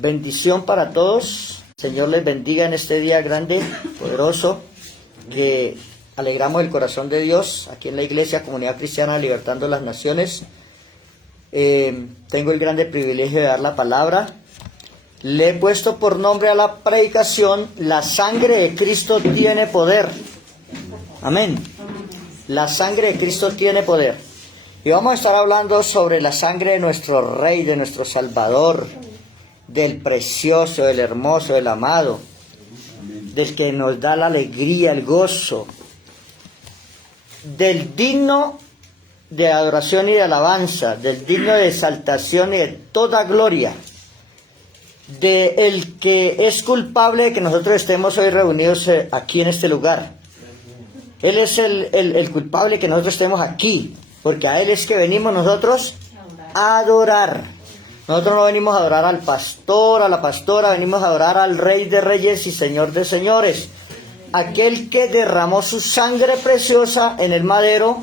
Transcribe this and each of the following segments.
Bendición para todos. Señor les bendiga en este día grande, poderoso, que alegramos el corazón de Dios aquí en la Iglesia Comunidad Cristiana Libertando las Naciones. Tengo el grande privilegio de dar la palabra. Le he puesto por nombre a la predicación: la sangre de Cristo tiene poder. Amén. La sangre de Cristo tiene poder. Y vamos a estar hablando sobre la sangre de nuestro Rey, de nuestro Salvador, del precioso, del hermoso, del amado, del que nos da la alegría, el gozo, del digno de adoración y de alabanza, del digno de exaltación y de toda gloria, del que es culpable de que nosotros estemos hoy reunidos aquí en este lugar. Él es el culpable de que nosotros estemos aquí, porque a Él es que venimos nosotros a adorar. Nosotros no venimos a adorar al pastor, a la pastora, venimos a adorar al Rey de Reyes y Señor de Señores, aquel que derramó su sangre preciosa en el madero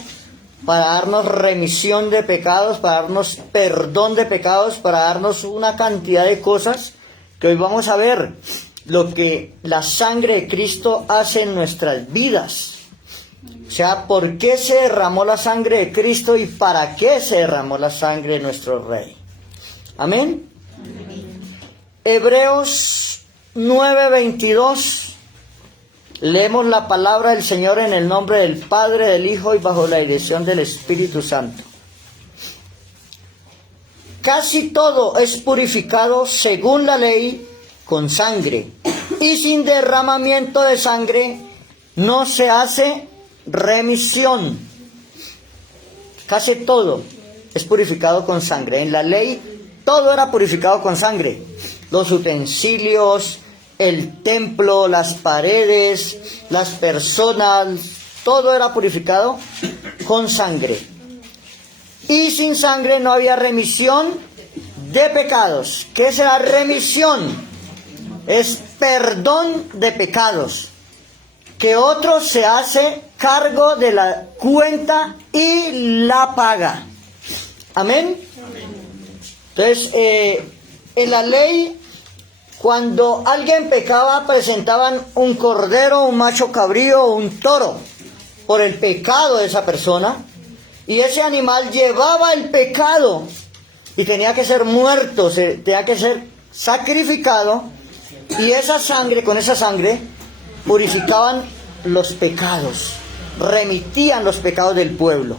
para darnos remisión de pecados, para darnos perdón de pecados, para darnos una cantidad de cosas que hoy vamos a ver, lo que la sangre de Cristo hace en nuestras vidas. O sea, ¿por qué se derramó la sangre de Cristo y para qué se derramó la sangre de nuestro Rey? Amén. Hebreos 9:22. Leemos la palabra del Señor en el nombre del Padre, del Hijo y bajo la dirección del Espíritu Santo. Casi todo es purificado según la ley con sangre, y sin derramamiento de sangre no se hace remisión. Casi todo es purificado con sangre. En la ley todo era purificado con sangre. Los utensilios, el templo, las paredes, las personas, todo era purificado con sangre. Y sin sangre no había remisión de pecados. ¿Qué es la remisión? Es perdón de pecados, que otro se hace cargo de la cuenta y la paga. Amén. Entonces, en la ley, cuando alguien pecaba, presentaban un cordero, un macho cabrío o un toro por el pecado de esa persona, y ese animal llevaba el pecado y tenía que ser muerto, tenía que ser sacrificado, y esa sangre, con esa sangre, purificaban los pecados, remitían los pecados del pueblo.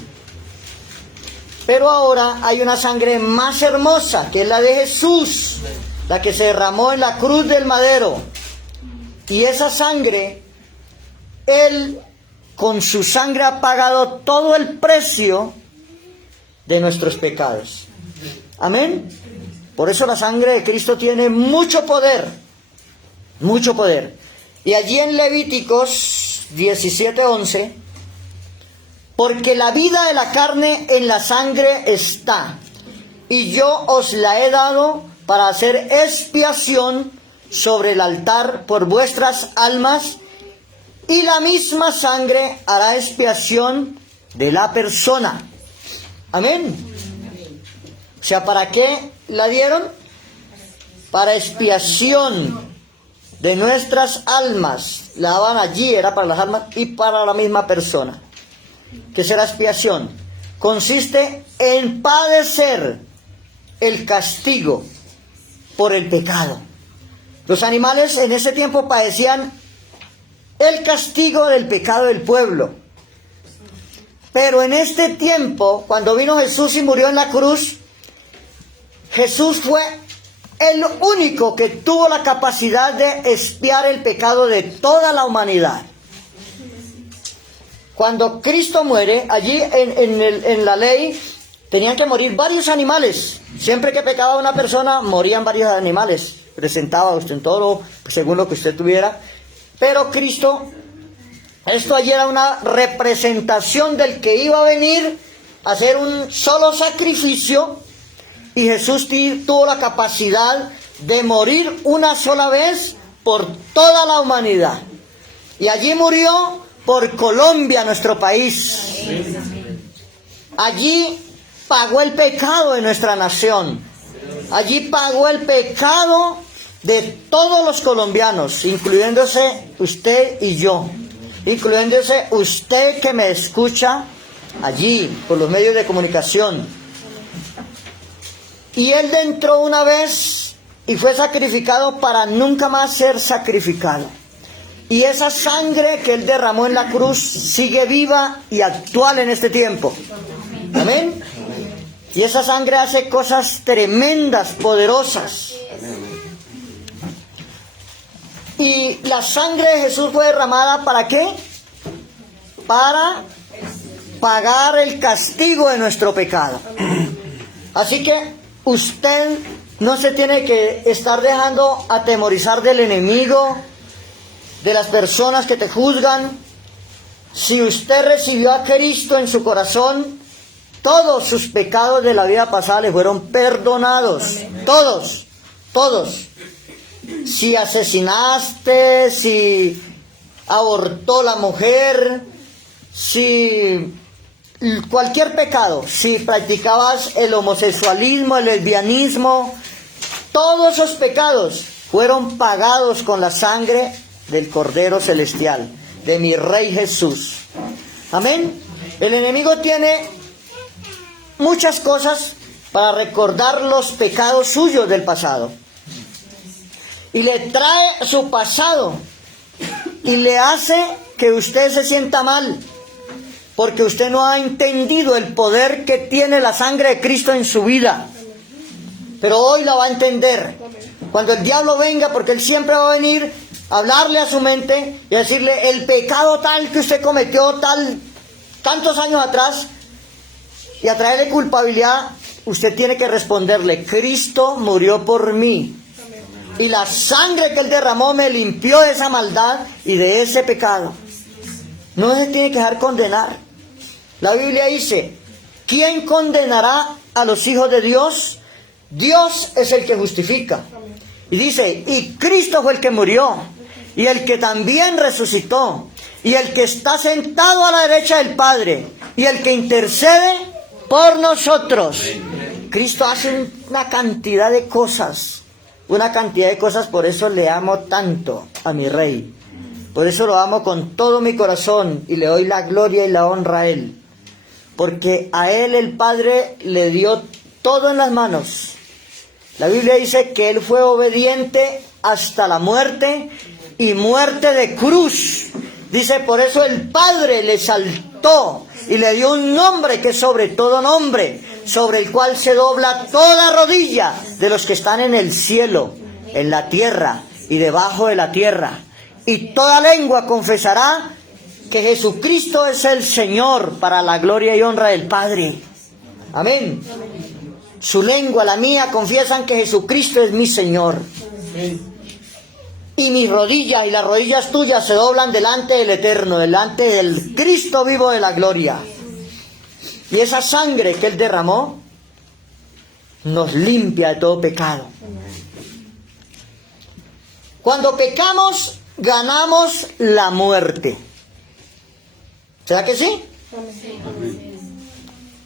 Pero ahora hay una sangre más hermosa, que es la de Jesús, la que se derramó en la cruz del madero. Y esa sangre, Él con su sangre ha pagado todo el precio de nuestros pecados. Amén. Por eso la sangre de Cristo tiene mucho poder, mucho poder. Y allí en Levíticos 17:11, porque la vida de la carne en la sangre está, y yo os la he dado para hacer expiación sobre el altar por vuestras almas, y la misma sangre hará expiación de la persona. Amén. O sea, ¿para qué la dieron? Para expiación de nuestras almas. La daban allí, era para las almas y para la misma persona. ¿Qué será expiación? Consiste en padecer el castigo por el pecado. Los animales en ese tiempo padecían el castigo del pecado del pueblo. Pero en este tiempo, cuando vino Jesús y murió en la cruz, Jesús fue el único que tuvo la capacidad de expiar el pecado de toda la humanidad. Cuando Cristo muere, allí en la ley tenían que morir varios animales. Siempre que pecaba una persona, morían varios animales. Presentaba usted en todo, según lo que usted tuviera. Pero Cristo, esto allí era una representación del que iba a venir a hacer un solo sacrificio. Y Jesús tuvo la capacidad de morir una sola vez por toda la humanidad. Y allí murió por Colombia, nuestro país. Allí pagó el pecado de nuestra nación. Allí pagó el pecado de todos los colombianos, incluyéndose usted y yo, incluyéndose usted que me escucha allí por los medios de comunicación. Y Él entró una vez y fue sacrificado para nunca más ser sacrificado. Y esa sangre que Él derramó en la cruz sigue viva y actual en este tiempo. Amén. Y esa sangre hace cosas tremendas, poderosas. Y la sangre de Jesús fue derramada ¿para qué? Para pagar el castigo de nuestro pecado. Así que usted no se tiene que estar dejando atemorizar del enemigo, de las personas que te juzgan. Si usted recibió a Cristo en su corazón, todos sus pecados de la vida pasada le fueron perdonados. Todos, todos. Si asesinaste, si abortó la mujer, si cualquier pecado, si practicabas el homosexualismo, el lesbianismo, todos esos pecados fueron pagados con la sangre del Cordero Celestial, de mi Rey Jesús. Amén. El enemigo tiene muchas cosas para recordar los pecados suyos del pasado. Y le trae su pasado y le hace que usted se sienta mal, porque usted no ha entendido el poder que tiene la sangre de Cristo en su vida. Pero hoy la va a entender. Cuando el diablo venga, porque él siempre va a venir a hablarle a su mente y a decirle el pecado tal que usted cometió tantos años atrás, y a traerle culpabilidad, usted tiene que responderle: Cristo murió por mí. Y la sangre que Él derramó me limpió de esa maldad y de ese pecado. No se tiene que dejar condenar. La Biblia dice: ¿quién condenará a los hijos de Dios? Dios es el que justifica. Y dice: y Cristo fue el que murió, y el que también resucitó, y el que está sentado a la derecha del Padre, y el que intercede por nosotros. Cristo hace una cantidad de cosas. Por eso le amo tanto a mi Rey. Por eso lo amo con todo mi corazón y le doy la gloria y la honra a Él. Porque a Él el Padre le dio todo en las manos. La Biblia dice que Él fue obediente hasta la muerte y muerte de cruz. Dice: por eso el Padre le exaltó y le dio un nombre que es sobre todo nombre, sobre el cual se dobla toda rodilla de los que están en el cielo, en la tierra y debajo de la tierra. Y toda lengua confesará que Jesucristo es el Señor, para la gloria y honra del Padre. Amén. Su lengua, la mía, confiesan que Jesucristo es mi Señor. Y mis rodillas y las rodillas tuyas se doblan delante del Eterno, delante del Cristo vivo de la gloria. Y esa sangre que Él derramó nos limpia de todo pecado. Cuando pecamos, ganamos la muerte. ¿Será que sí?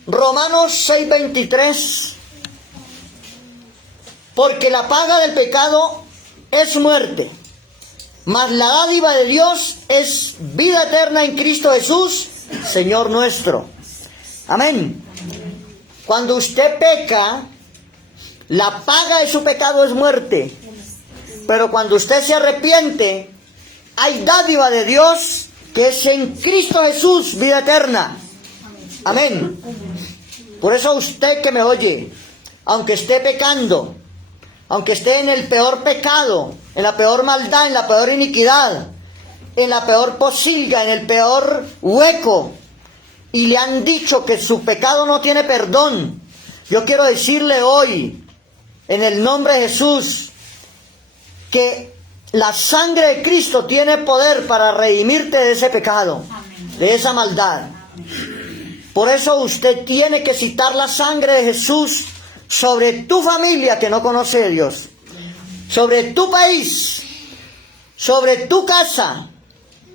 Romanos 6:23. Porque la paga del pecado es muerte, mas la dádiva de Dios es vida eterna en Cristo Jesús, Señor nuestro. Amén. Cuando usted peca, la paga de su pecado es muerte. Pero cuando usted se arrepiente, hay dádiva de Dios que es en Cristo Jesús, vida eterna. Amén. Por eso usted que me oye, aunque esté pecando, aunque esté en el peor pecado, en la peor maldad, en la peor iniquidad, en la peor posilga, en el peor hueco, y le han dicho que su pecado no tiene perdón, yo quiero decirle hoy, en el nombre de Jesús, que la sangre de Cristo tiene poder para redimirte de ese pecado, de esa maldad. Por eso usted tiene que citar la sangre de Jesús sobre tu familia que no conoce a Dios, sobre tu país, sobre tu casa.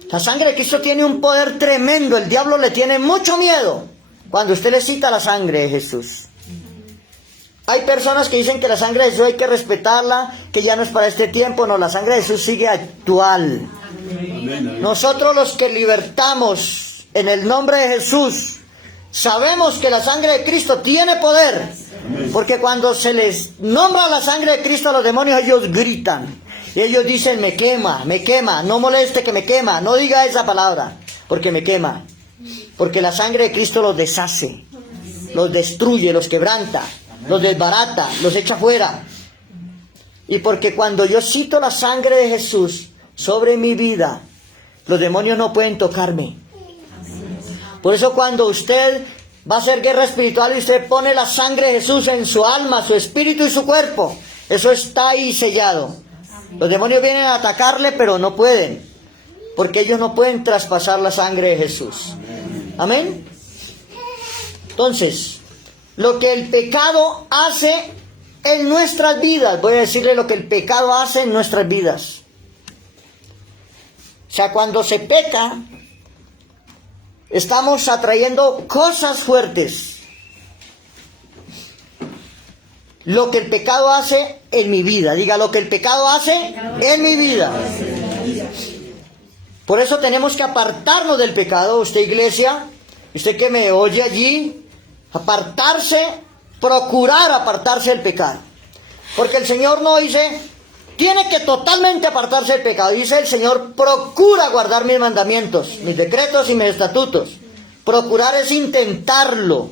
La sangre de Cristo tiene un poder tremendo. El diablo le tiene mucho miedo cuando usted le cita la sangre de Jesús. Hay personas que dicen que la sangre de Jesús hay que respetarla, que ya no es para este tiempo. No, la sangre de Jesús sigue actual. Nosotros los que libertamos en el nombre de Jesús, sabemos que la sangre de Cristo tiene poder. Porque cuando se les nombra la sangre de Cristo a los demonios, ellos gritan. Y ellos dicen, me quema, no moleste que me quema. No diga esa palabra, porque me quema. Porque la sangre de Cristo los deshace, los destruye, los quebranta, los desbarata, los echa fuera. Y porque cuando yo cito la sangre de Jesús sobre mi vida, los demonios no pueden tocarme. Por eso cuando usted va a hacer guerra espiritual y usted pone la sangre de Jesús en su alma, su espíritu y su cuerpo, eso está ahí sellado. Los demonios vienen a atacarle, pero no pueden, porque ellos no pueden traspasar la sangre de Jesús. Amén. Entonces, lo que el pecado hace en nuestras vidas, voy a decirle lo que el pecado hace en nuestras vidas. O sea, cuando se peca, estamos atrayendo cosas fuertes. Lo que el pecado hace en mi vida. Diga, lo que el pecado hace en mi vida. Por eso tenemos que apartarnos del pecado. Usted, iglesia, usted que me oye allí, apartarse, procurar apartarse del pecado. Porque el Señor no dice, tiene que totalmente apartarse del pecado. Dice el Señor, procura guardar mis mandamientos, mis decretos y mis estatutos. Procurar es intentarlo.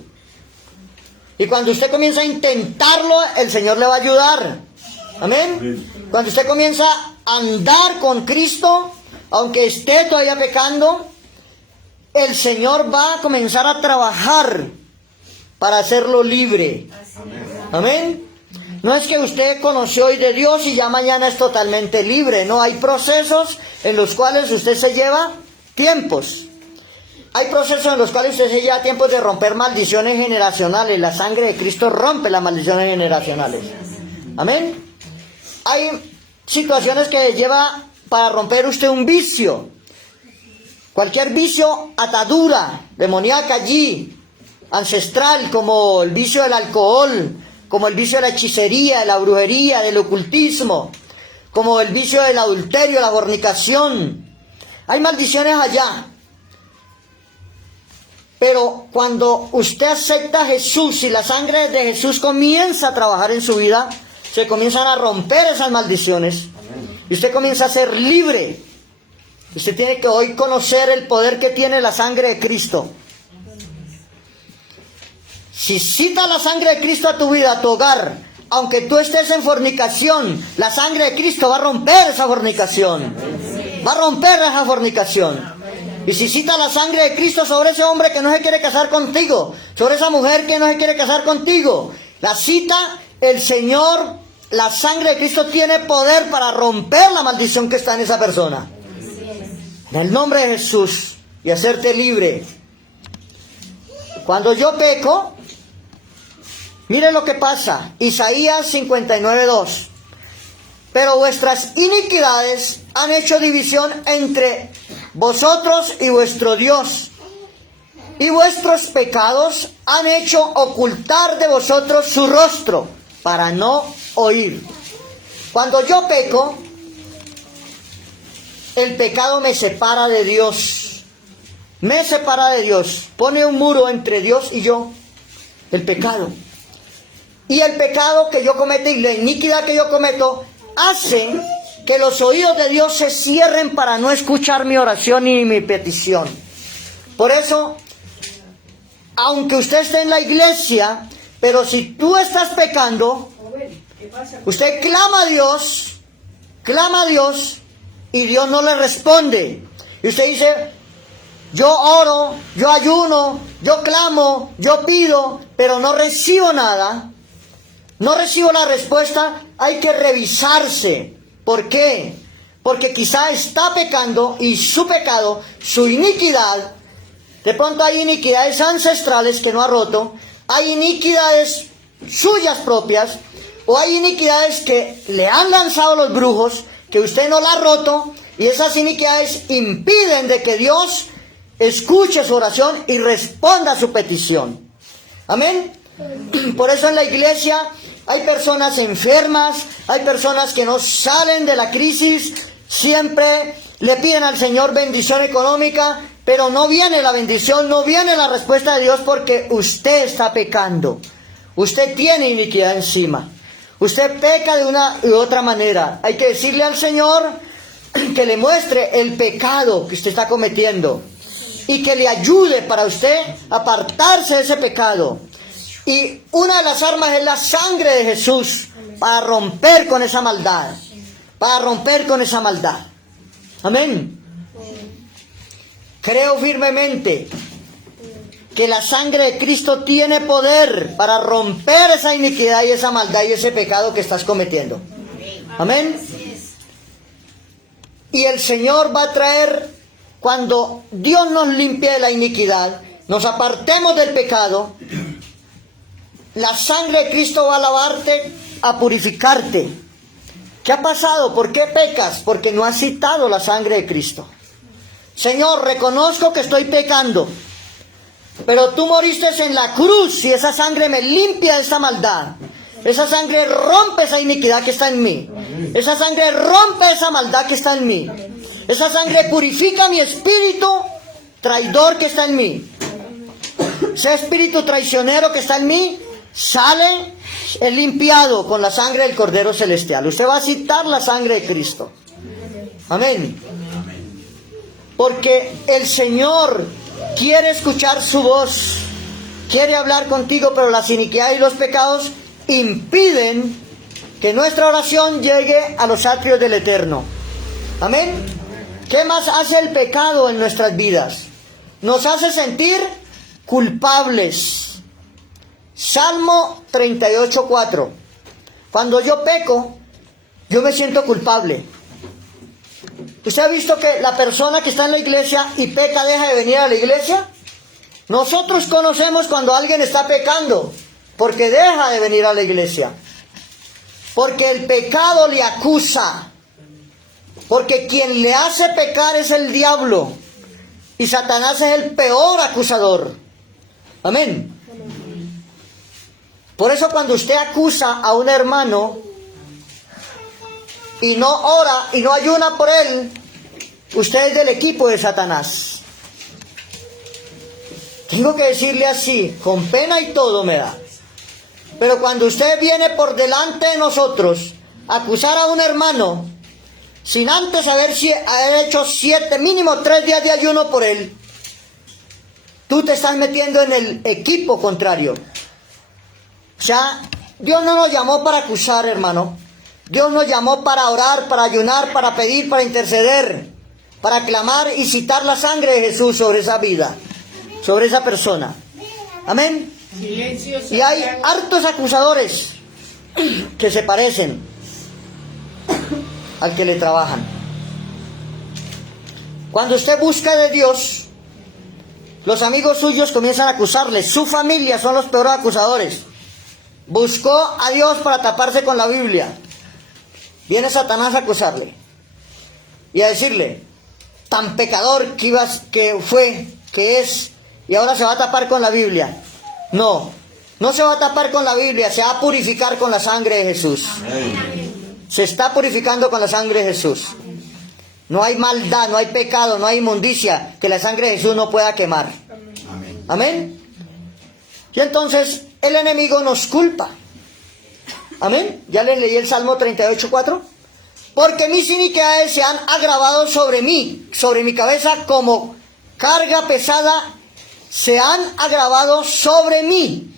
Y cuando usted comienza a intentarlo, el Señor le va a ayudar. Amén. Cuando usted comienza a andar con Cristo, aunque esté todavía pecando, el Señor va a comenzar a trabajar para hacerlo libre. Amén. No es que usted conoció hoy de Dios y ya mañana es totalmente libre. No, hay procesos en los cuales usted se lleva tiempos. Hay procesos en los cuales usted se lleva tiempos de romper maldiciones generacionales. La sangre de Cristo rompe las maldiciones generacionales. Amén. Hay situaciones que lleva para romper usted un vicio. Cualquier vicio, atadura demoníaca allí, ancestral, como el vicio del alcohol, como el vicio de la hechicería, de la brujería, del ocultismo, como el vicio del adulterio, la fornicación. Hay maldiciones allá. Pero cuando usted acepta a Jesús y la sangre de Jesús comienza a trabajar en su vida, se comienzan a romper esas maldiciones. Y usted comienza a ser libre. Usted tiene que hoy conocer el poder que tiene la sangre de Cristo. Si cita la sangre de Cristo a tu vida, a tu hogar, aunque tú estés en fornicación, la sangre de Cristo va a romper esa fornicación. Va a romper esa fornicación. Y si cita la sangre de Cristo sobre ese hombre que no se quiere casar contigo, sobre esa mujer que no se quiere casar contigo, la cita el Señor, la sangre de Cristo tiene poder para romper la maldición que está en esa persona. En el nombre de Jesús, y hacerte libre. Cuando yo peco, mire lo que pasa. Isaías 59:2. Pero vuestras iniquidades han hecho división entre vosotros y vuestro Dios, y vuestros pecados han hecho ocultar de vosotros su rostro, para no oír. Cuando yo peco, el pecado me separa de Dios. Me separa de Dios. Pone un muro entre Dios y yo. El pecado. Y el pecado que yo cometo y la iniquidad que yo cometo hacen que los oídos de Dios se cierren para no escuchar mi oración ni mi petición. Por eso, aunque usted esté en la iglesia, pero si tú estás pecando, usted clama a Dios y Dios no le responde. Y usted dice, yo oro, yo ayuno, yo clamo, yo pido, pero no recibo nada. No recibo la respuesta. Hay que revisarse. ¿Por qué? Porque quizá está pecando y su pecado, su iniquidad, de pronto hay iniquidades ancestrales que no ha roto, hay iniquidades suyas propias, o hay iniquidades que le han lanzado los brujos, que usted no la ha roto, y esas iniquidades impiden de que Dios escuche su oración y responda a su petición. Amén. Por eso en la iglesia hay personas enfermas, hay personas que no salen de la crisis, siempre le piden al Señor bendición económica, pero no viene la bendición, no viene la respuesta de Dios porque usted está pecando. Usted tiene iniquidad encima. Usted peca de una u otra manera. Hay que decirle al Señor que le muestre el pecado que usted está cometiendo y que le ayude para usted a apartarse de ese pecado. Y una de las armas es la sangre de Jesús para romper con esa maldad. Para romper con esa maldad. Amén. Creo firmemente que la sangre de Cristo tiene poder para romper esa iniquidad y esa maldad y ese pecado que estás cometiendo. Amén. Y el Señor va a traer, cuando Dios nos limpie de la iniquidad, nos apartemos del pecado, la sangre de Cristo va a lavarte, a purificarte. ¿Qué ha pasado? ¿Por qué pecas? Porque no has citado la sangre de Cristo. Señor, reconozco que estoy pecando, pero tú moriste en la cruz y esa sangre me limpia de esa maldad. Esa sangre rompe esa iniquidad que está en mí. Esa sangre rompe esa maldad que está en mí. Esa sangre purifica mi espíritu traidor que está en mí. Ese espíritu traicionero que está en mí sale, es limpiado con la sangre del Cordero Celestial. Usted va a citar la sangre de Cristo. Amén. Porque el Señor quiere escuchar su voz, quiere hablar contigo, pero las iniquidades y los pecados impiden que nuestra oración llegue a los atrios del Eterno. Amén. ¿Qué más hace el pecado en nuestras vidas? Nos hace sentir culpables. Salmo 38:4. Cuando yo peco, yo me siento culpable. ¿Usted ha visto que la persona que está en la iglesia y peca deja de venir a la iglesia? Nosotros conocemos cuando alguien está pecando, porque deja de venir a la iglesia. Porque el pecado le acusa. Porque quien le hace pecar es el diablo. Y Satanás es el peor acusador. Amén. Por eso cuando usted acusa a un hermano y no ora y no ayuna por él, usted es del equipo de Satanás. Tengo que decirle así, con pena y todo me da. Pero cuando usted viene por delante de nosotros a acusar a un hermano, sin antes haber hecho 7, mínimo 3 días de ayuno por él, tú te estás metiendo en el equipo contrario. O sea, Dios no nos llamó para acusar, hermano. Dios nos llamó para orar, para ayunar, para pedir, para interceder, para clamar y citar la sangre de Jesús sobre esa vida, sobre esa persona. Amén. Y hay hartos acusadores que se parecen al que le trabajan. Cuando usted busca de Dios, los amigos suyos comienzan a acusarle. Su familia son los peores acusadores. Buscó a Dios para taparse con la Biblia. Viene Satanás a acusarle y a decirle, tan pecador que es, y ahora se va a tapar con la Biblia. No, no se va a tapar con la Biblia, se va a purificar con la sangre de Jesús. Se está purificando con la sangre de Jesús. No hay maldad, no hay pecado, no hay inmundicia que la sangre de Jesús no pueda quemar. Amén. Y entonces el enemigo nos culpa. Amén. Ya les leí el Salmo 38:4. Porque mis iniquidades se han agravado sobre mí, sobre mi cabeza como carga pesada, se han agravado sobre mí.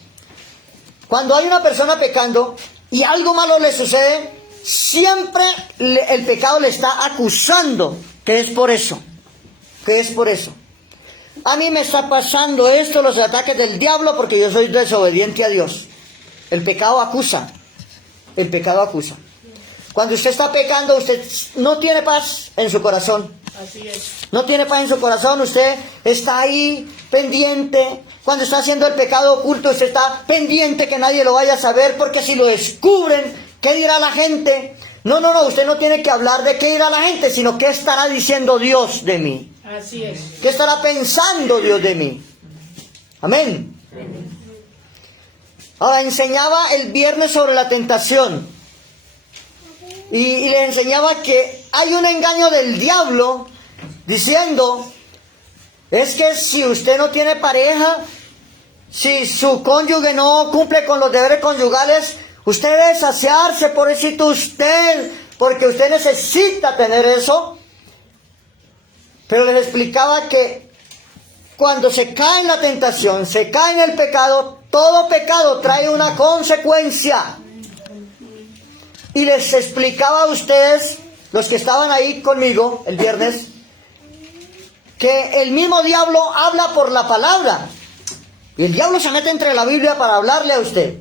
Cuando hay una persona pecando y algo malo le sucede, siempre el pecado le está acusando que es por eso. Que es por eso. A mí me está pasando esto, los ataques del diablo, porque yo soy desobediente a Dios. El pecado acusa. El pecado acusa. Cuando usted está pecando, usted no tiene paz en su corazón. Así es. No tiene paz en su corazón, usted está ahí pendiente. Cuando está haciendo el pecado oculto, usted está pendiente que nadie lo vaya a saber, porque si lo descubren, ¿qué dirá la gente? No, usted no tiene que hablar de qué dirá la gente, sino qué estará diciendo Dios de mí. Así es. ¿Qué estará pensando Dios de mí? Amén. Ahora, enseñaba el viernes sobre la tentación. Y les enseñaba que hay un engaño del diablo diciendo, es que si usted no tiene pareja, si su cónyuge no cumple con los deberes conyugales, usted debe saciarse, pobrecito usted, porque usted necesita tener eso. Pero les explicaba que cuando se cae en la tentación, se cae en el pecado, todo pecado trae una consecuencia. Y les explicaba a ustedes, los que estaban ahí conmigo el viernes, que el mismo diablo habla por la palabra. Y el diablo se mete entre la Biblia para hablarle a usted.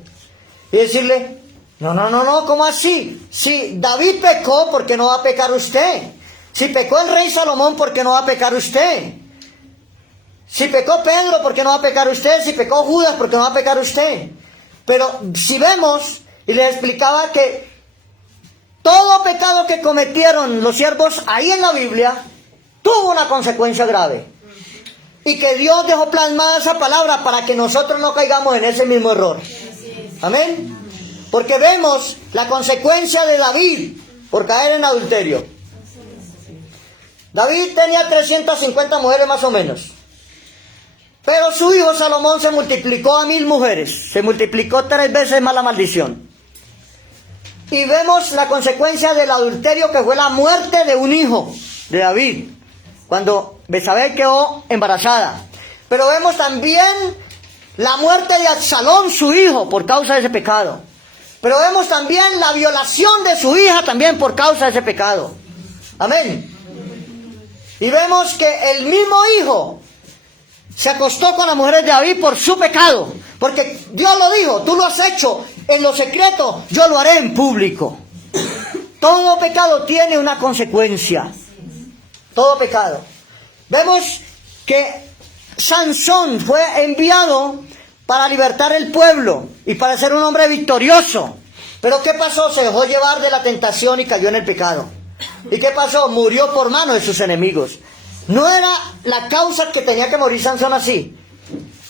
Y decirle, no, ¿cómo así? Si David pecó, ¿por qué no va a pecar usted? Si pecó el rey Salomón, ¿por qué no va a pecar usted? Si pecó Pedro, ¿por qué no va a pecar usted? Si pecó Judas, ¿por qué no va a pecar usted? Pero si vemos, y les explicaba que todo pecado que cometieron los siervos ahí en la Biblia tuvo una consecuencia grave. Y que Dios dejó plasmada esa palabra para que nosotros no caigamos en ese mismo error. Amén. Porque vemos la consecuencia de David por caer en adulterio. David tenía 350 mujeres más o menos. Pero su hijo Salomón se multiplicó a 1000 mujeres. Se multiplicó 3 veces más la maldición. Y vemos la consecuencia del adulterio, que fue la muerte de un hijo de David, cuando Betsabé quedó embarazada. Pero vemos también la muerte de Absalón, su hijo, por causa de ese pecado. Pero vemos también la violación de su hija también por causa de ese pecado. Amén. Y vemos que el mismo hijo se acostó con las mujeres de David por su pecado. Porque Dios lo dijo, tú lo has hecho en lo secreto, yo lo haré en público. Todo pecado tiene una consecuencia. Todo pecado. Vemos que Sansón fue enviado para libertar el pueblo y para ser un hombre victorioso. Pero ¿qué pasó? Se dejó llevar de la tentación y cayó en el pecado. ¿Y qué pasó? Murió por mano de sus enemigos. No era la causa que tenía que morir Sansón así.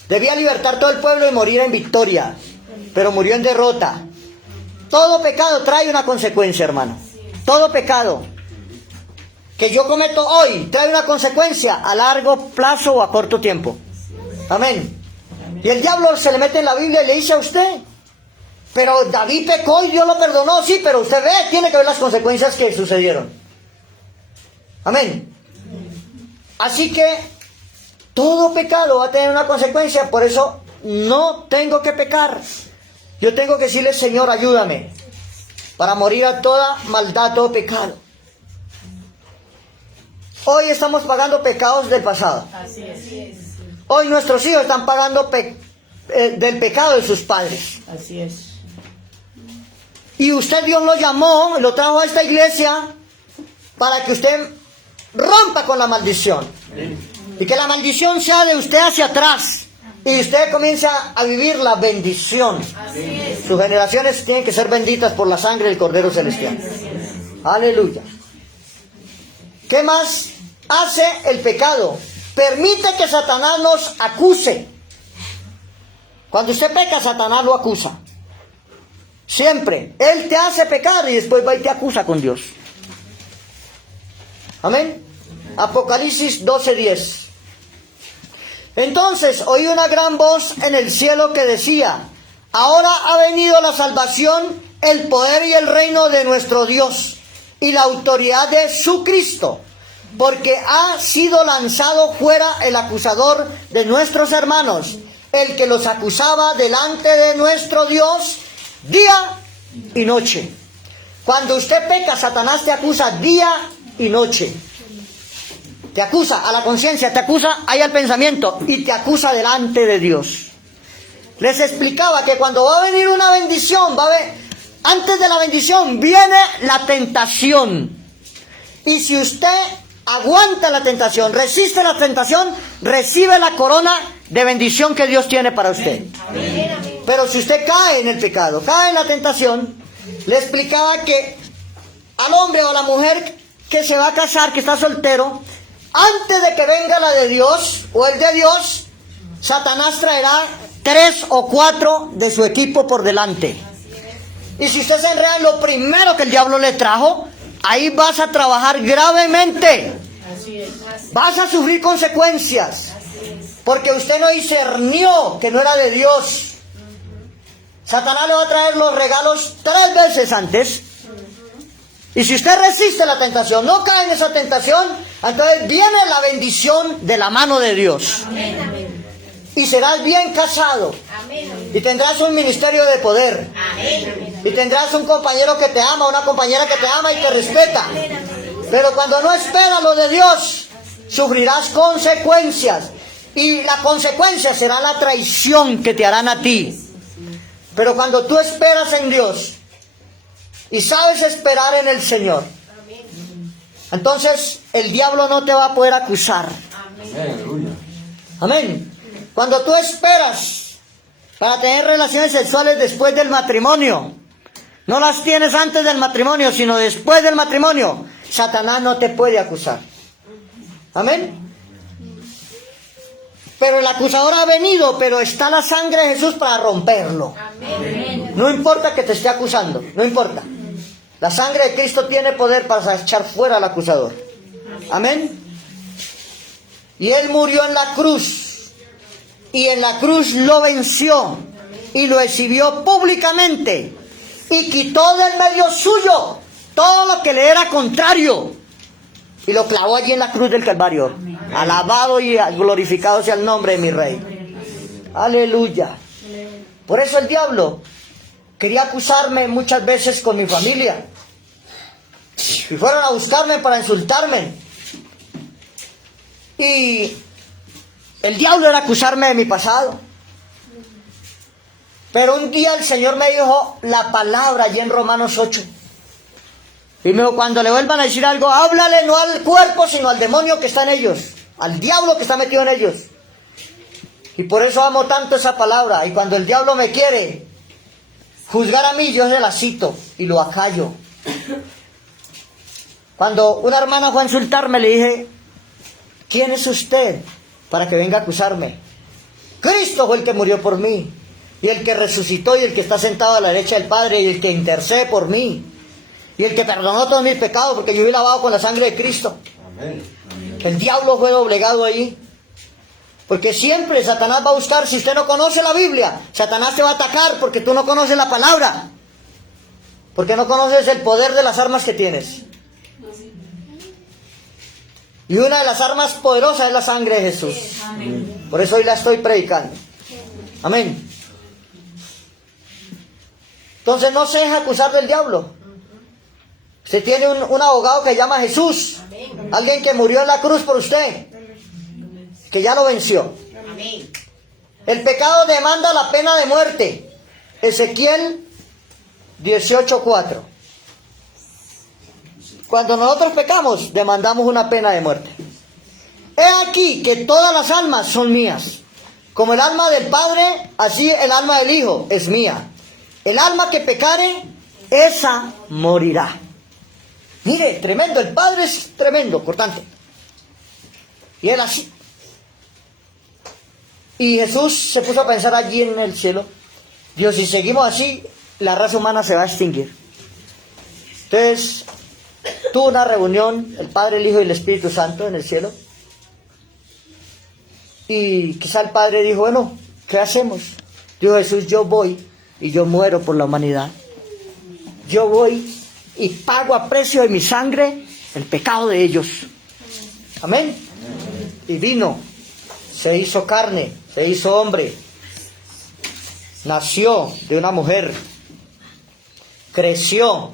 Debía libertar todo el pueblo y morir en victoria. Pero murió en derrota. Todo pecado trae una consecuencia, hermano. Todo pecado que yo cometo hoy trae una consecuencia a largo plazo o a corto tiempo. Amén. Y el diablo se le mete en la Biblia y le dice a usted, pero David pecó y Dios lo perdonó. Sí, pero usted ve, tiene que ver las consecuencias que sucedieron. Amén. Así que todo pecado va a tener una consecuencia. Por eso no tengo que pecar. Yo tengo que decirle, Señor, ayúdame para morir a toda maldad, todo pecado. Hoy estamos pagando pecados del pasado. Así es. Hoy nuestros hijos están pagando del pecado de sus padres. Así es. Y usted, Dios lo llamó, lo trajo a esta iglesia para que usted rompa con la maldición. Y que la maldición sea de usted hacia atrás. Y usted comienza a vivir la bendición. Sus generaciones tienen que ser benditas por la sangre del Cordero Celestial. Aleluya. ¿Qué más hace el pecado? Permite que Satanás nos acuse. Cuando usted peca, Satanás lo acusa. Siempre. Él te hace pecar y después va y te acusa con Dios. Amén. Apocalipsis 12:10. Entonces oí una gran voz en el cielo que decía: ahora ha venido la salvación, el poder y el reino de nuestro Dios y la autoridad de su Cristo, porque ha sido lanzado fuera el acusador de nuestros hermanos, el que los acusaba delante de nuestro Dios día y noche. Cuando usted peca, Satanás te acusa día y noche. Te acusa a la conciencia, te acusa ahí al pensamiento y te acusa delante de Dios. Les explicaba que cuando va a venir una bendición, antes de la bendición viene la tentación. Y si usted aguanta la tentación, resiste la tentación, recibe la corona de bendición que Dios tiene para usted. Amén. Pero si usted cae en el pecado, cae en la tentación, le explicaba que al hombre o a la mujer que se va a casar, que está soltero, antes de que venga la de Dios o el de Dios, Satanás traerá 3 o 4 de su equipo por delante. Y si usted se enreda en lo primero que el diablo le trajo, ahí vas a trabajar gravemente. Vas a sufrir consecuencias. Porque usted no discernió que no era de Dios. Satanás le va a traer los regalos 3 veces antes. Y si usted resiste la tentación, no cae en esa tentación, entonces viene la bendición de la mano de Dios. Amén. Y serás bien casado. Amén. Y tendrás un ministerio de poder. Amén. Y tendrás un compañero que te ama, una compañera que te ama y te respeta. Pero cuando no esperas lo de Dios, sufrirás consecuencias. Y la consecuencia será la traición que te harán a ti. Pero cuando tú esperas en Dios y sabes esperar en el Señor, entonces el diablo no te va a poder acusar. Amén. Cuando tú esperas para tener relaciones sexuales después del matrimonio, no las tienes antes del matrimonio, sino después del matrimonio, Satanás no te puede acusar. Amén. Pero el acusador ha venido, pero está la sangre de Jesús para romperlo. Amén. No importa que te esté acusando, no importa. La sangre de Cristo tiene poder para echar fuera al acusador. Amén. Y Él murió en la cruz. Y en la cruz lo venció. Y lo exhibió públicamente. Y quitó del medio suyo todo lo que le era contrario. Y lo clavó allí en la cruz del Calvario. Amén. Alabado y glorificado sea el nombre de mi Rey. Aleluya. Por eso el diablo quería acusarme muchas veces con mi familia. Y fueron a buscarme para insultarme. Y el diablo era acusarme de mi pasado. Pero un día el Señor me dijo la palabra allí en Romanos 8. Y me dijo, cuando le vuelvan a decir algo, háblale no al cuerpo, sino al demonio que está en ellos. Al diablo que está metido en ellos. Y por eso amo tanto esa palabra. Y cuando el diablo me quiere juzgar a mí, yo se la cito y lo acallo. Cuando una hermana fue a insultarme, le dije, ¿quién es usted para que venga a acusarme? Cristo fue el que murió por mí. Y el que resucitó y el que está sentado a la derecha del Padre y el que intercede por mí. Y el que perdonó todos mis pecados porque yo fui lavado con la sangre de Cristo. Amén. El diablo fue doblegado ahí. Porque siempre Satanás va a buscar, si usted no conoce la Biblia, Satanás te va a atacar porque tú no conoces la palabra. Porque no conoces el poder de las armas que tienes. Y una de las armas poderosas es la sangre de Jesús. Amén. Por eso hoy la estoy predicando. Amén. Entonces no se deje acusar del diablo. Usted tiene un abogado que se llama Jesús. Amén. Alguien que murió en la cruz por usted. Que ya lo venció. Amén. El pecado demanda la pena de muerte. Ezequiel 18:4. Cuando nosotros pecamos, demandamos una pena de muerte. He aquí que todas las almas son mías. Como el alma del Padre, así el alma del Hijo es mía. El alma que pecare, esa morirá. Mire, tremendo, el Padre es tremendo, cortante. Y él así. Y Jesús se puso a pensar allí en el cielo. Dios, si seguimos así, la raza humana se va a extinguir. Entonces, tuvo una reunión, el Padre, el Hijo y el Espíritu Santo en el cielo. Y quizá el Padre dijo, bueno, ¿qué hacemos? Dijo Jesús, yo voy y yo muero por la humanidad. Yo voy y pago a precio de mi sangre el pecado de ellos. Amén. Y vino, se hizo carne, se hizo hombre, nació de una mujer, creció,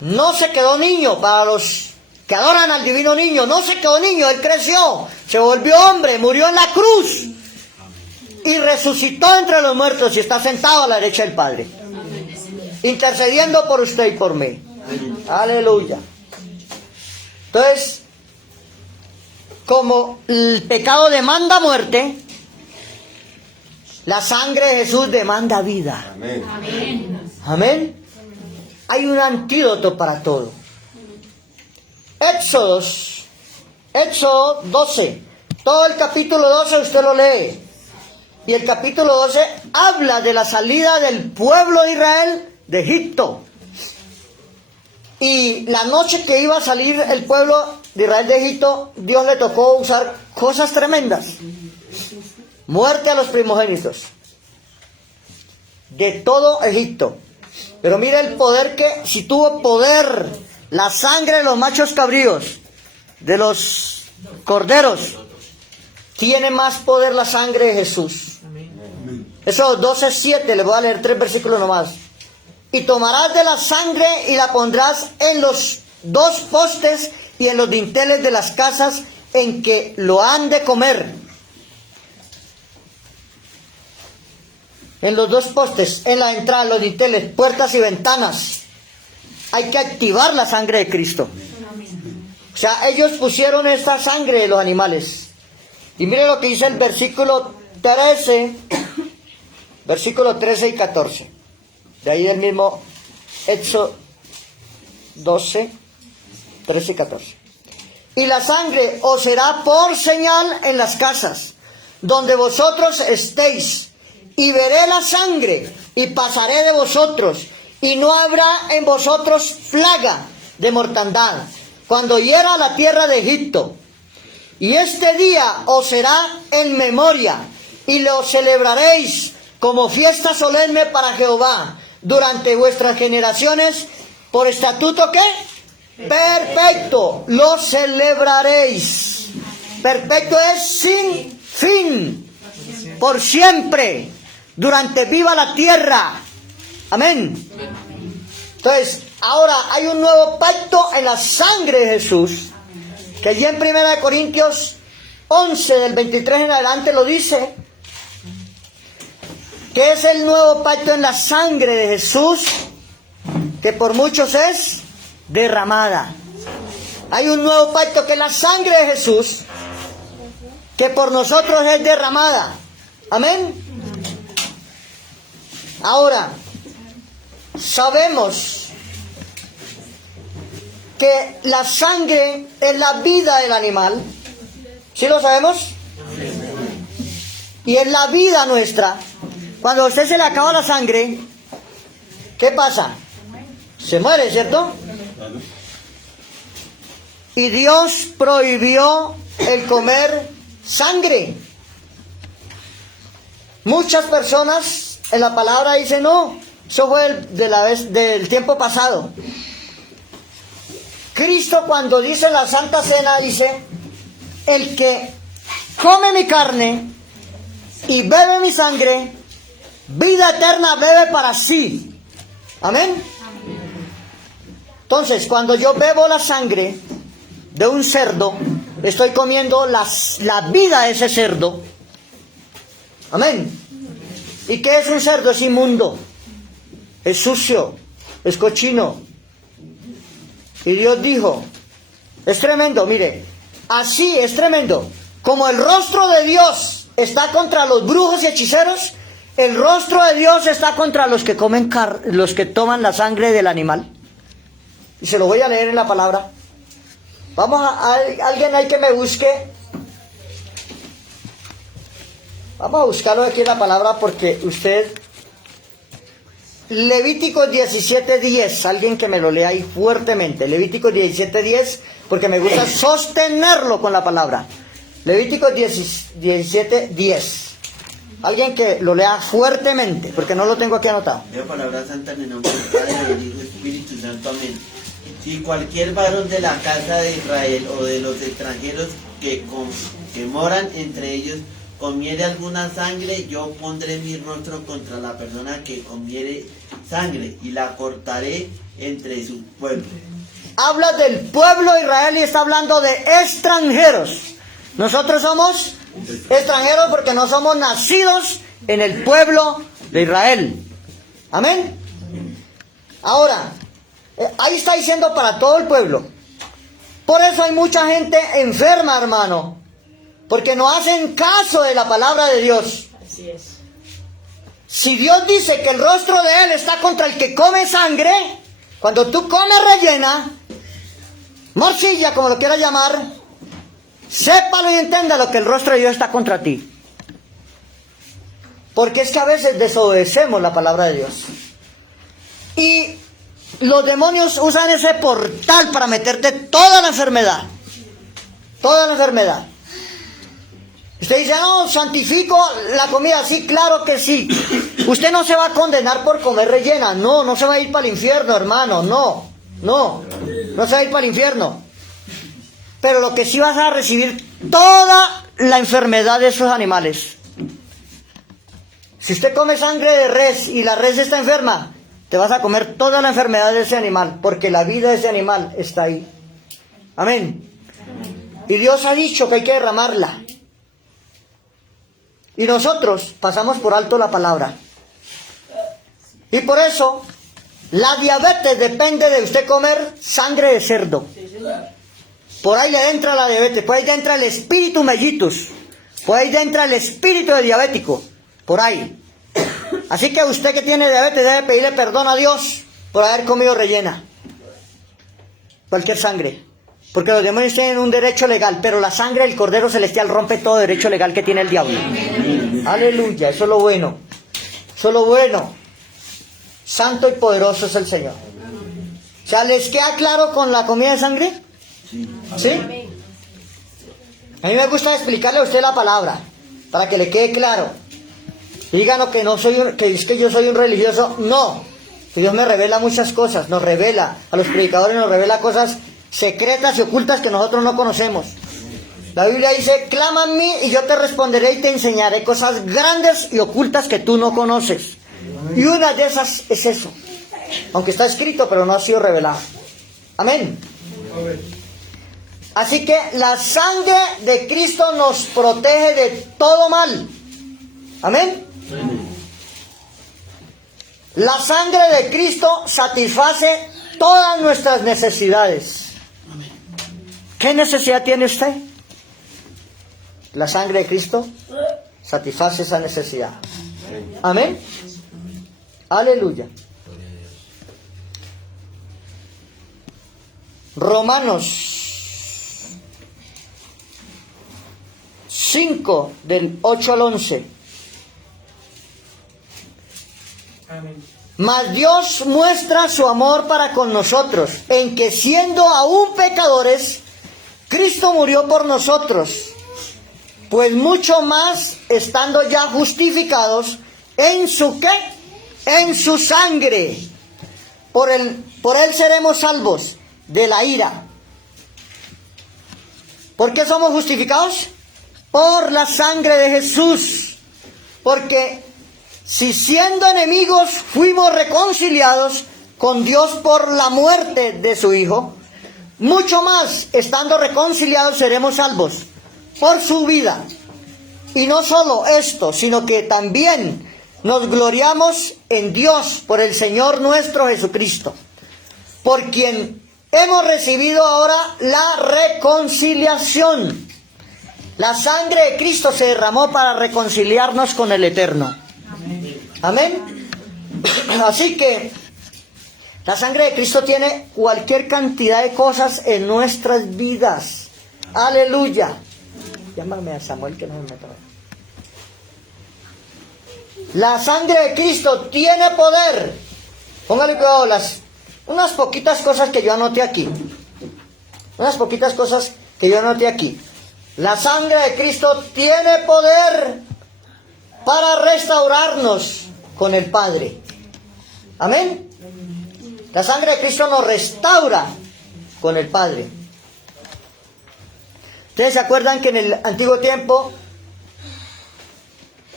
no se quedó niño. Para los que adoran al divino niño, no se quedó niño, él creció, se volvió hombre, murió en la cruz y resucitó entre los muertos y está sentado a la derecha del Padre, intercediendo por usted y por mí. Aleluya. Entonces, como el pecado demanda muerte, la sangre de Jesús demanda vida. Amén. Amén. Hay un antídoto para todo. Éxodo 12. Todo el capítulo 12 usted lo lee. Y el capítulo 12 habla de la salida del pueblo de Israel de Egipto. Y la noche que iba a salir el pueblo de Israel de Egipto, Dios le tocó usar cosas tremendas. Muerte a los primogénitos de todo Egipto. Pero mira el poder que, si tuvo poder, la sangre de los machos cabríos, de los corderos, tiene más poder la sangre de Jesús. Eso 12:7, le voy a leer 3 versículos nomás. Y tomarás de la sangre y la pondrás en los 2 postes y en los dinteles de las casas en que lo han de comer. En los 2 postes, en la entrada, los dinteles, puertas y ventanas. Hay que activar la sangre de Cristo. O sea, ellos pusieron esta sangre de los animales. Y mire lo que dice el versículo 13, versículo 13 y 14. De ahí del mismo Éxodo 12, 13 y 14. Y la sangre os será por señal en las casas donde vosotros estéis. Y veré la sangre y pasaré de vosotros. Y no habrá en vosotros plaga de mortandad cuando hiera la tierra de Egipto. Y este día os será en memoria y lo celebraréis como fiesta solemne para Jehová durante vuestras generaciones por estatuto ¿qué? Perpetuo. Lo celebraréis. Perpetuo es sin fin. Por siempre. Durante viva la tierra. Amén. Entonces, ahora hay un nuevo pacto en la sangre de Jesús. Que allí en 1 Corintios 11, del 23 en adelante lo dice. Que es el nuevo pacto en la sangre de Jesús. Que por muchos es derramada. Hay un nuevo pacto que es la sangre de Jesús. Que por nosotros es derramada. Amén. Ahora, sabemos que la sangre es la vida del animal. ¿Sí lo sabemos? Y es la vida nuestra. Cuando a usted se le acaba la sangre, ¿qué pasa? Se muere, ¿cierto? Y Dios prohibió el comer sangre. Muchas personas en la palabra dicen, no, eso fue del tiempo pasado. Cristo cuando dice la Santa Cena dice, el que come mi carne y bebe mi sangre, vida eterna bebe para sí. Amén. Entonces, cuando yo bebo la sangre de un cerdo, estoy comiendo la vida de ese cerdo. Amén. ¿Y qué es un cerdo? Es inmundo, es sucio, es cochino. Y Dios dijo, es tremendo, mire, así es tremendo. Como el rostro de Dios está contra los brujos y hechiceros, el rostro de Dios está contra los que comen los que toman la sangre del animal. Y se lo voy a leer en la palabra. Vamos alguien ahí que me busque. Vamos a buscarlo aquí en la palabra porque usted... Levítico 17:10, alguien que me lo lea ahí fuertemente. Levítico 17:10, porque me gusta sostenerlo con la palabra. Levítico 17:10. Alguien que lo lea fuertemente, porque no lo tengo aquí anotado. Leo palabra santa en el nombre del Padre, del Hijo y del Espíritu Santo. Amén. Si cualquier varón de la casa de Israel o de los extranjeros que moran entre ellos comiere alguna sangre, yo pondré mi rostro contra la persona que comiere sangre y la cortaré entre su pueblo. Habla del pueblo de Israel y está hablando de extranjeros. Nosotros somos extranjeros porque no somos nacidos en el pueblo de Israel. Amén. Ahora, ahí está diciendo para todo el pueblo. Por eso hay mucha gente enferma, hermano. Porque no hacen caso de la palabra de Dios. Así es. Si Dios dice que el rostro de Él está contra el que come sangre, cuando tú comes rellena, morcilla, como lo quieras llamar, sépalo y entiéndalo que el rostro de Dios está contra ti. Porque es que a veces desobedecemos la palabra de Dios. Y los demonios usan ese portal para meterte toda la enfermedad. Toda la enfermedad. Usted dice, no, santifico la comida. Sí, claro que sí. Usted no se va a condenar por comer rellena. No, no se va a ir para el infierno, hermano. No se va a ir para el infierno. Pero lo que sí vas a recibir toda la enfermedad de esos animales. Si usted come sangre de res y la res está enferma, te vas a comer toda la enfermedad de ese animal, porque la vida de ese animal está ahí. Amén. Y Dios ha dicho que hay que derramarla. Y nosotros pasamos por alto la palabra. Y por eso, la diabetes depende de usted comer sangre de cerdo. Por ahí le entra la diabetes, por ahí le entra el espíritu mellitus, por ahí le entra el espíritu de diabético, por ahí. Así que usted que tiene diabetes debe pedirle perdón a Dios por haber comido rellena. Cualquier sangre. Porque los demonios tienen un derecho legal, pero la sangre del Cordero Celestial rompe todo derecho legal que tiene el diablo. Aleluya, eso es lo bueno. Eso es lo bueno. Santo y poderoso es el Señor. O sea, ¿les queda claro con la comida de sangre? ¿Sí? A mí me gusta explicarle a usted la palabra, para que le quede claro. Díganos que que es que yo soy un religioso. No, que Dios me revela muchas cosas. Nos revela, a los predicadores nos revela cosas secretas y ocultas que nosotros no conocemos. La Biblia dice, clama a mí y yo te responderé y te enseñaré cosas grandes y ocultas que tú no conoces. Y una de esas es eso. Aunque está escrito, pero no ha sido revelado. Amén. Así que la sangre de Cristo nos protege de todo mal. Amén. La sangre de Cristo satisface todas nuestras necesidades. ¿Qué necesidad tiene usted? La sangre de Cristo satisface esa necesidad. Amén. Aleluya. Romanos 5, del 8 al 11. Amén. Mas Dios muestra su amor para con nosotros, en que siendo aún pecadores, Cristo murió por nosotros. Pues mucho más, estando ya justificados, ¿en su qué? En su sangre. Por él seremos salvos de la ira. ¿Por qué somos justificados? Por la sangre de Jesús. Porque si siendo enemigos fuimos reconciliados con Dios por la muerte de su Hijo, mucho más, estando reconciliados, seremos salvos por su vida. Y no solo esto, sino que también nos gloriamos en Dios por el Señor nuestro Jesucristo, por quien hemos recibido ahora la reconciliación. La sangre de Cristo se derramó para reconciliarnos con el Eterno. Amén. Así que la sangre de Cristo tiene cualquier cantidad de cosas en nuestras vidas. Aleluya. Llámame a Samuel que no me meta. La sangre de Cristo tiene poder. Póngale cuidado, unas poquitas cosas que yo anoté aquí. Unas poquitas cosas que yo anoté aquí. La sangre de Cristo tiene poder para restaurarnos con el Padre. Amén. La sangre de Cristo nos restaura con el Padre. ¿Ustedes se acuerdan que en el antiguo tiempo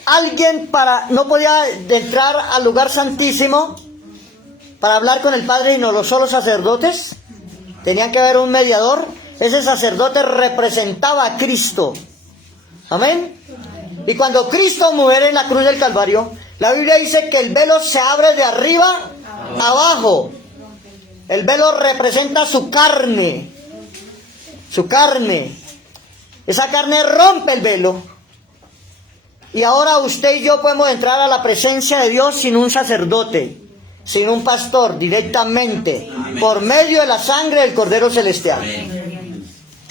alguien no podía entrar al lugar santísimo para hablar con el Padre, y no los solos sacerdotes? Tenían que haber un mediador. Ese sacerdote representaba a Cristo. Amén. Y cuando Cristo muere en la cruz del Calvario, la Biblia dice que el velo se abre de arriba abajo. El velo representa su carne. Su carne. Esa carne rompe el velo. Y ahora usted y yo podemos entrar a la presencia de Dios sin un sacerdote, sin un pastor, directamente, por medio de la sangre del Cordero Celestial.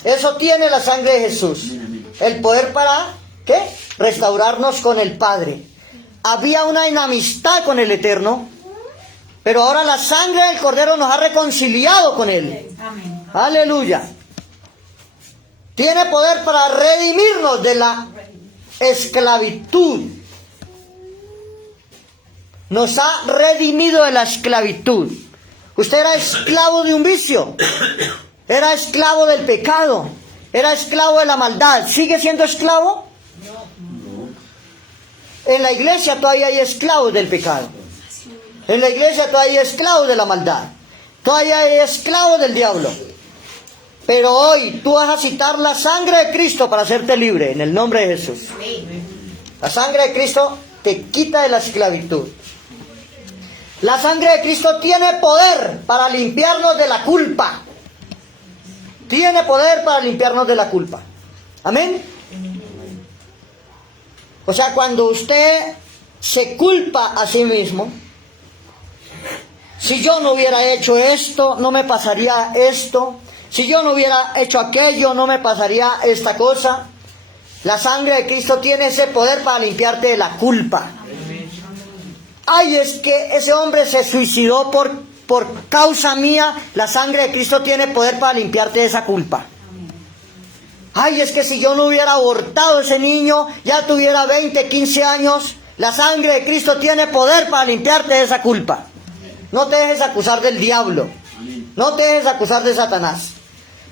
Eso tiene la sangre de Jesús. El poder para, ¿qué? Restaurarnos con el Padre. había una enemistad con el Eterno, pero ahora la sangre del Cordero nos ha reconciliado con Él. Amén. Aleluya. Tiene poder para redimirnos de la esclavitud. Nos ha redimido de la esclavitud. Usted era esclavo de un vicio. Era esclavo del pecado. Era esclavo de la maldad. ¿Sigue siendo esclavo? En la iglesia todavía hay esclavos del pecado. En la iglesia todavía hay esclavos de la maldad. Todavía hay esclavos del diablo. Pero hoy tú vas a citar la sangre de Cristo para hacerte libre, en el nombre de Jesús. La sangre de Cristo te quita de la esclavitud. La sangre de Cristo tiene poder para limpiarnos de la culpa. Tiene poder para limpiarnos de la culpa. Amén. O sea, cuando usted se culpa a sí mismo, si yo no hubiera hecho esto, no me pasaría esto. Si yo no hubiera hecho aquello, no me pasaría esta cosa. La sangre de Cristo tiene ese poder para limpiarte de la culpa. Ay, es que ese hombre se suicidó por causa mía. La sangre de Cristo tiene poder para limpiarte de esa culpa. Ay, es que si yo no hubiera abortado ese niño, ya tuviera 20, 15 años. La sangre de Cristo tiene poder para limpiarte de esa culpa. No te dejes acusar del diablo. No te dejes acusar de Satanás.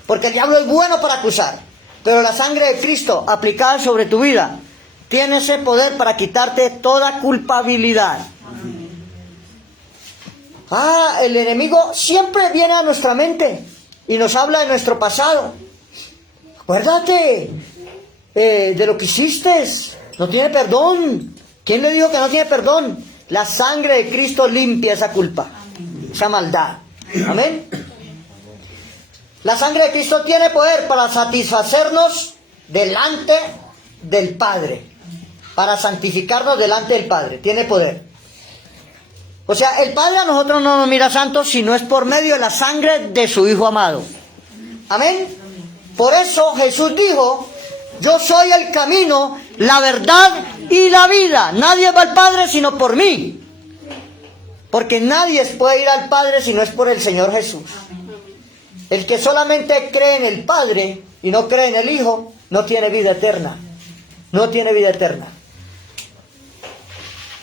Porque el diablo es bueno para acusar. Pero la sangre de Cristo aplicada sobre tu vida tiene ese poder para quitarte toda culpabilidad. El enemigo siempre viene a nuestra mente y nos habla de nuestro pasado. Acuérdate de lo que hiciste. No tiene perdón. ¿Quién le dijo que no tiene perdón? La sangre de Cristo limpia esa culpa, esa maldad. Amén. La sangre de Cristo tiene poder para satisfacernos delante del Padre. Para santificarnos delante del Padre. Tiene poder. O sea, el Padre a nosotros no nos mira santos si no es por medio de la sangre de su Hijo amado. Amén. Por eso Jesús dijo: yo soy el camino, la verdad y la vida. Nadie va al Padre sino por mí. Porque nadie puede ir al Padre si no es por el Señor Jesús. El que solamente cree en el Padre y no cree en el Hijo, no tiene vida eterna. No tiene vida eterna.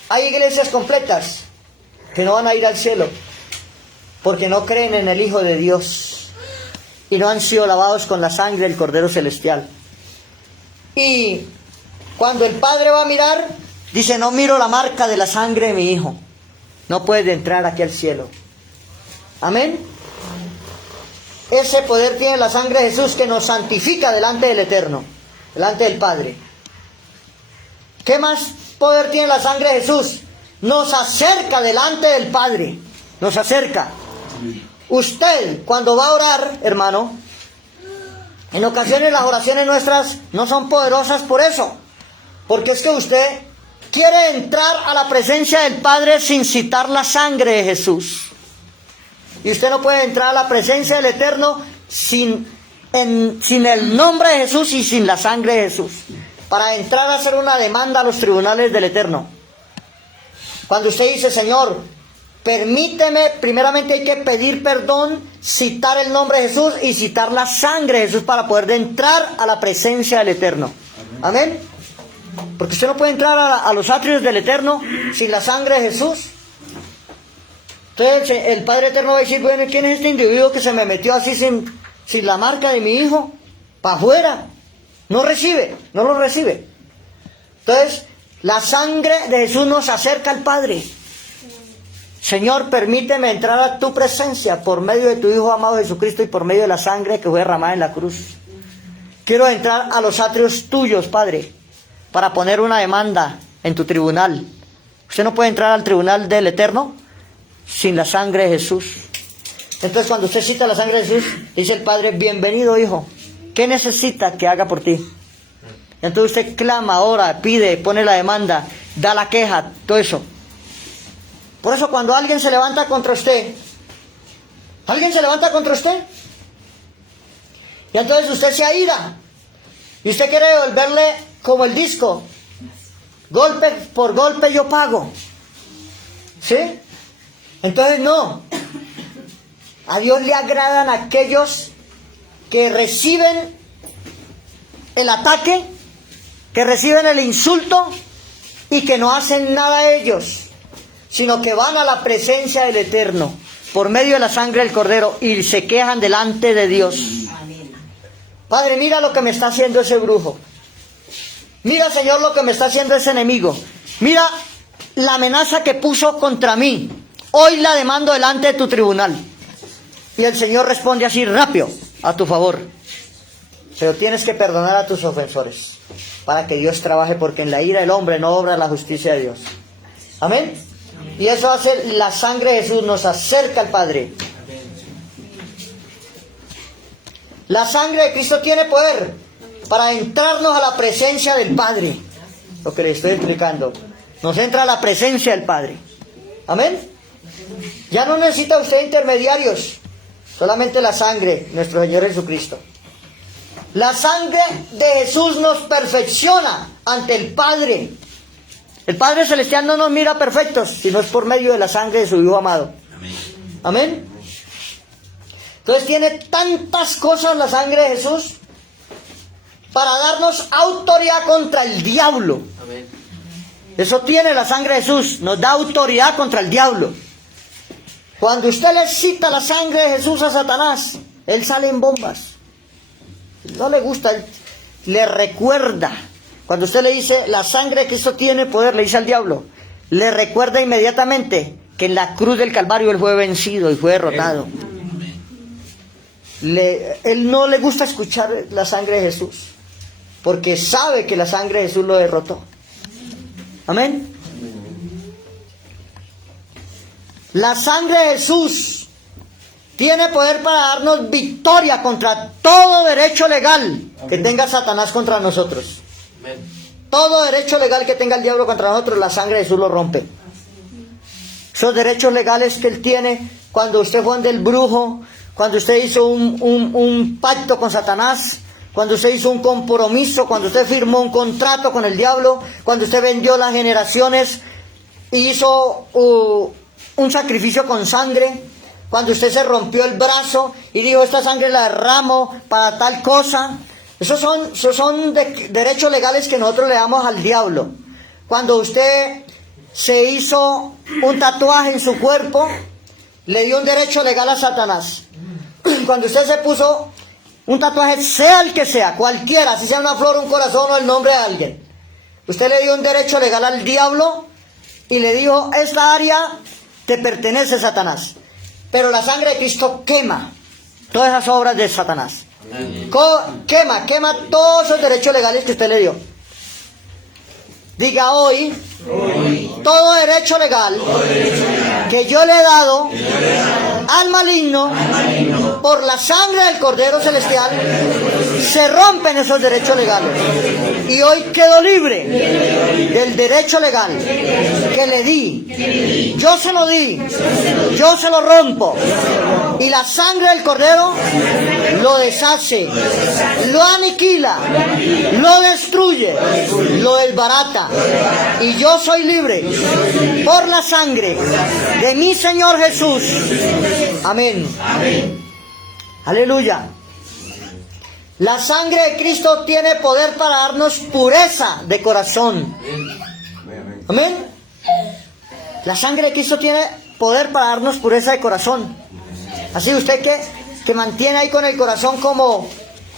Hay iglesias completas que no van a ir al cielo porque no creen en el Hijo de Dios y no han sido lavados con la sangre del Cordero Celestial. Y cuando el Padre va a mirar, dice: no miro la marca de la sangre de mi Hijo. No puedes entrar aquí al cielo. Amén. Ese poder tiene la sangre de Jesús, que nos santifica delante del Eterno, delante del Padre. ¿Qué más poder tiene la sangre de Jesús? Nos acerca delante del Padre. Nos acerca. Usted, cuando va a orar, hermano, en ocasiones las oraciones nuestras no son poderosas por eso. Porque es que usted quiere entrar a la presencia del Padre sin citar la sangre de Jesús. Y usted no puede entrar a la presencia del Eterno sin el nombre de Jesús y sin la sangre de Jesús. Para entrar a hacer una demanda a los tribunales del Eterno. Cuando usted dice: Señor, permíteme, primeramente hay que pedir perdón, citar el nombre de Jesús y citar la sangre de Jesús para poder entrar a la presencia del Eterno. Amén. Porque usted no puede entrar a los atrios del Eterno sin la sangre de Jesús. Entonces el Padre Eterno va a decir: bueno, ¿quién es este individuo que se me metió así sin la marca de mi Hijo? Para afuera. No lo recibe. Entonces, la sangre de Jesús nos acerca al Padre. Señor, permíteme entrar a tu presencia por medio de tu Hijo amado Jesucristo y por medio de la sangre que fue derramada en la cruz. Quiero entrar a los atrios tuyos, Padre, para poner una demanda en tu tribunal. Usted no puede entrar al tribunal del Eterno sin la sangre de Jesús. Entonces, cuando usted cita la sangre de Jesús, dice el Padre: bienvenido, hijo. ¿Qué necesita que haga por ti? Entonces usted clama, ora, pide, pone la demanda, da la queja, todo eso. Por eso cuando alguien se levanta contra usted, y entonces usted se aira, y usted quiere devolverle como el disco, golpe por golpe yo pago. ¿Sí? Entonces no. A Dios le agradan aquellos que reciben el ataque, que reciben el insulto y que no hacen nada ellos, sino que van a la presencia del Eterno por medio de la sangre del Cordero y se quejan delante de Dios. Padre, mira lo que me está haciendo ese brujo. Mira, Señor, lo que me está haciendo ese enemigo. Mira la amenaza que puso contra mí. Hoy la demando delante de tu tribunal. Y el Señor responde así rápido, a tu favor. Pero tienes que perdonar a tus ofensores para que Dios trabaje, porque en la ira del hombre no obra la justicia de Dios. Amén. Y eso hace la sangre de Jesús, nos acerca al Padre. La sangre de Cristo tiene poder para entrarnos a la presencia del Padre. Lo que le estoy explicando. Nos entra a la presencia del Padre. Amén. Ya no necesita usted intermediarios. Solamente la sangre, nuestro Señor Jesucristo. La sangre de Jesús nos perfecciona ante el Padre. El Padre Celestial no nos mira perfectos, sino es por medio de la sangre de su Hijo amado. Amén. Entonces tiene tantas cosas la sangre de Jesús para darnos autoridad contra el diablo. Amén. Eso tiene la sangre de Jesús, nos da autoridad contra el diablo. Cuando usted le cita la sangre de Jesús a Satanás, él sale en bombas. No le gusta, él le recuerda. Cuando usted le dice, la sangre de Cristo tiene poder, le dice al diablo, le recuerda inmediatamente que en la cruz del Calvario él fue vencido y fue derrotado. Él no le gusta escuchar la sangre de Jesús, porque sabe que la sangre de Jesús lo derrotó. Amén. La sangre de Jesús tiene poder para darnos victoria contra todo derecho legal que tenga Satanás contra nosotros. Todo derecho legal que tenga el diablo contra nosotros, la sangre de Jesús lo rompe. Esos derechos legales que él tiene, cuando usted fue del brujo, cuando usted hizo un pacto con Satanás, cuando usted hizo un compromiso, cuando usted firmó un contrato con el diablo, cuando usted vendió las generaciones y hizo un sacrificio con sangre, cuando usted se rompió el brazo y dijo, esta sangre la derramo para tal cosa. Esos son derechos legales que nosotros le damos al diablo. Cuando usted se hizo un tatuaje en su cuerpo, le dio un derecho legal a Satanás. Cuando usted se puso un tatuaje, sea el que sea, cualquiera, si sea una flor, un corazón o el nombre de alguien, usted le dio un derecho legal al diablo y le dijo, esta área te pertenece, Satanás. Pero la sangre de Cristo quema todas esas obras de Satanás. Quema todos esos derechos legales que usted le dio. Diga hoy, todo derecho legal que yo le he dado al maligno por la sangre del Cordero Celestial, se rompen esos derechos legales. Y hoy quedo libre del derecho legal que le di. Yo se lo di, yo se lo rompo. Y la sangre del Cordero lo deshace, lo aniquila, lo destruye, lo desbarata. Y yo soy libre por la sangre de mi Señor Jesús. Amén. Aleluya. La sangre de Cristo tiene poder para darnos pureza de corazón. Amén. La sangre de Cristo tiene poder para darnos pureza de corazón. Así usted que mantiene ahí con el corazón como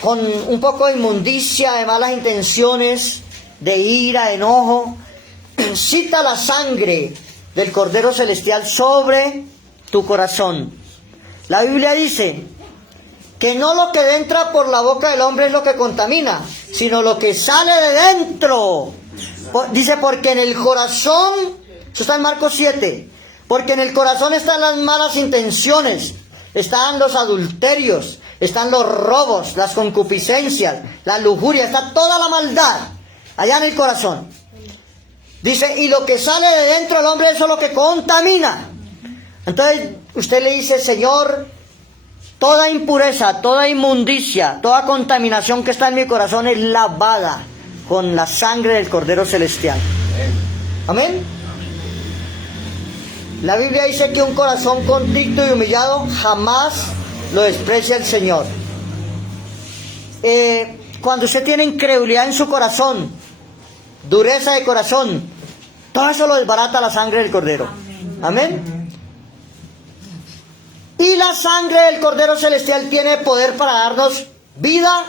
con un poco de inmundicia, de malas intenciones, de ira, de enojo, cita la sangre del Cordero Celestial sobre tu corazón. La Biblia dice que no lo que entra por la boca del hombre es lo que contamina, sino lo que sale de dentro. Dice, porque en el corazón, eso está en Marcos 7, porque en el corazón están las malas intenciones, están los adulterios, están los robos, las concupiscencias, la lujuria, está toda la maldad allá en el corazón. Dice, y lo que sale de dentro del hombre, eso es lo que contamina. Entonces usted le dice, Señor, toda impureza, toda inmundicia, toda contaminación que está en mi corazón es lavada con la sangre del Cordero Celestial. Amén. La Biblia dice que un corazón contrito y humillado jamás lo desprecia el Señor. Cuando usted tiene incredulidad en su corazón, dureza de corazón, todo eso lo desbarata la sangre del Cordero. Amén. Y la sangre del Cordero Celestial tiene poder para darnos vida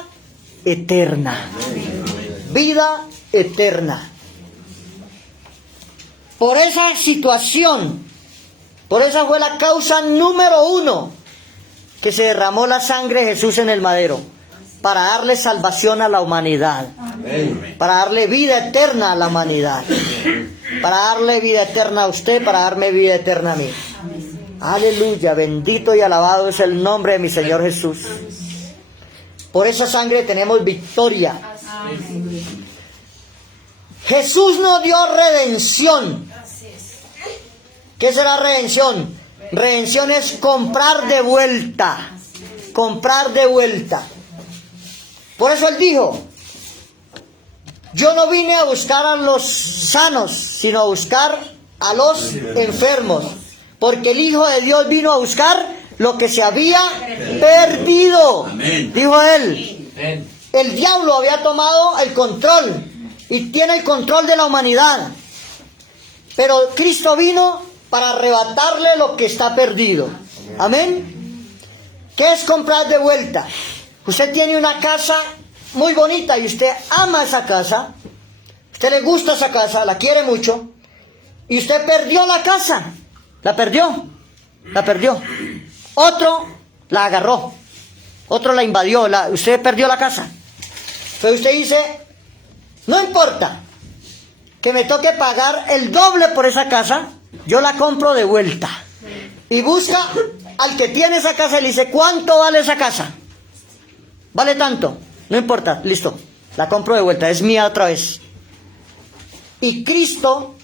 eterna. Vida eterna. Por esa situación, por esa fue la causa número 1 que se derramó la sangre de Jesús en el madero, para darle salvación a la humanidad, para darle vida eterna a la humanidad, para darle vida eterna a usted, para darme vida eterna a mí. Aleluya, bendito y alabado es el nombre de mi Señor Jesús. Por esa sangre tenemos victoria. Jesús nos dio redención. ¿Qué será redención? Redención es comprar de vuelta. Comprar de vuelta. Por eso Él dijo: yo no vine a buscar a los sanos, sino a buscar a los enfermos. Porque el Hijo de Dios vino a buscar lo que se había perdido. Amén. Dijo Él. Amén. El diablo había tomado el control y tiene el control de la humanidad. Pero Cristo vino para arrebatarle lo que está perdido. Amén. ¿Qué es comprar de vuelta? Usted tiene una casa muy bonita y usted ama esa casa. Usted le gusta esa casa, la quiere mucho. Y usted perdió la casa. La perdió. La perdió. Otro la agarró. Otro la invadió. Usted perdió la casa. Pero usted dice: no importa que me toque pagar el doble por esa casa, yo la compro de vuelta. Y busca al que tiene esa casa y le dice: ¿cuánto vale esa casa? Vale tanto. No importa, listo. La compro de vuelta, es mía otra vez. Y Cristo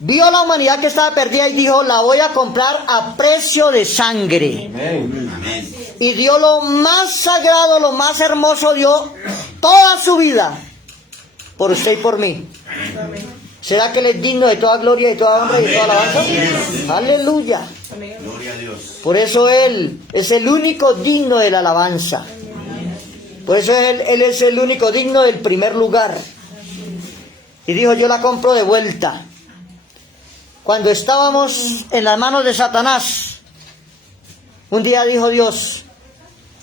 vio la humanidad que estaba perdida y dijo: la voy a comprar a precio de sangre. Amén. Y dio lo más sagrado, lo más hermoso, dio toda su vida por usted y por mí. Amén. ¿Será que Él es digno de toda gloria y toda honra y de toda alabanza? Amén. Aleluya. Amén. Gloria a Dios. Por eso Él es el único digno de la alabanza. Por eso Él es el único digno del primer lugar. Y dijo: yo la compro de vuelta. Cuando estábamos en las manos de Satanás, un día dijo Dios: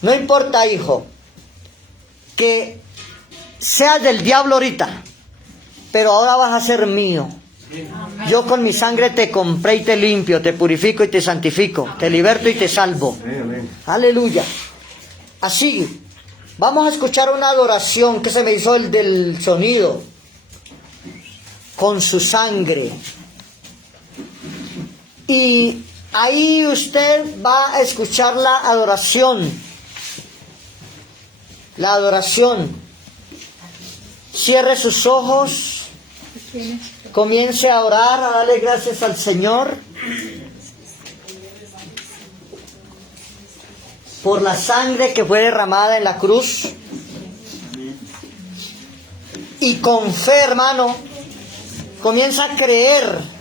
no importa, hijo, que seas del diablo ahorita, pero ahora vas a ser mío. Yo con mi sangre te compré y te limpio, te purifico y te santifico, te liberto y te salvo. Aleluya. Así, vamos a escuchar una adoración que se me hizo el del sonido. Con su sangre. Y ahí usted va a escuchar la adoración. La adoración. Cierre sus ojos. Comience a orar, a darle gracias al Señor por la sangre que fue derramada en la cruz. Y con fe, hermano, comienza a creer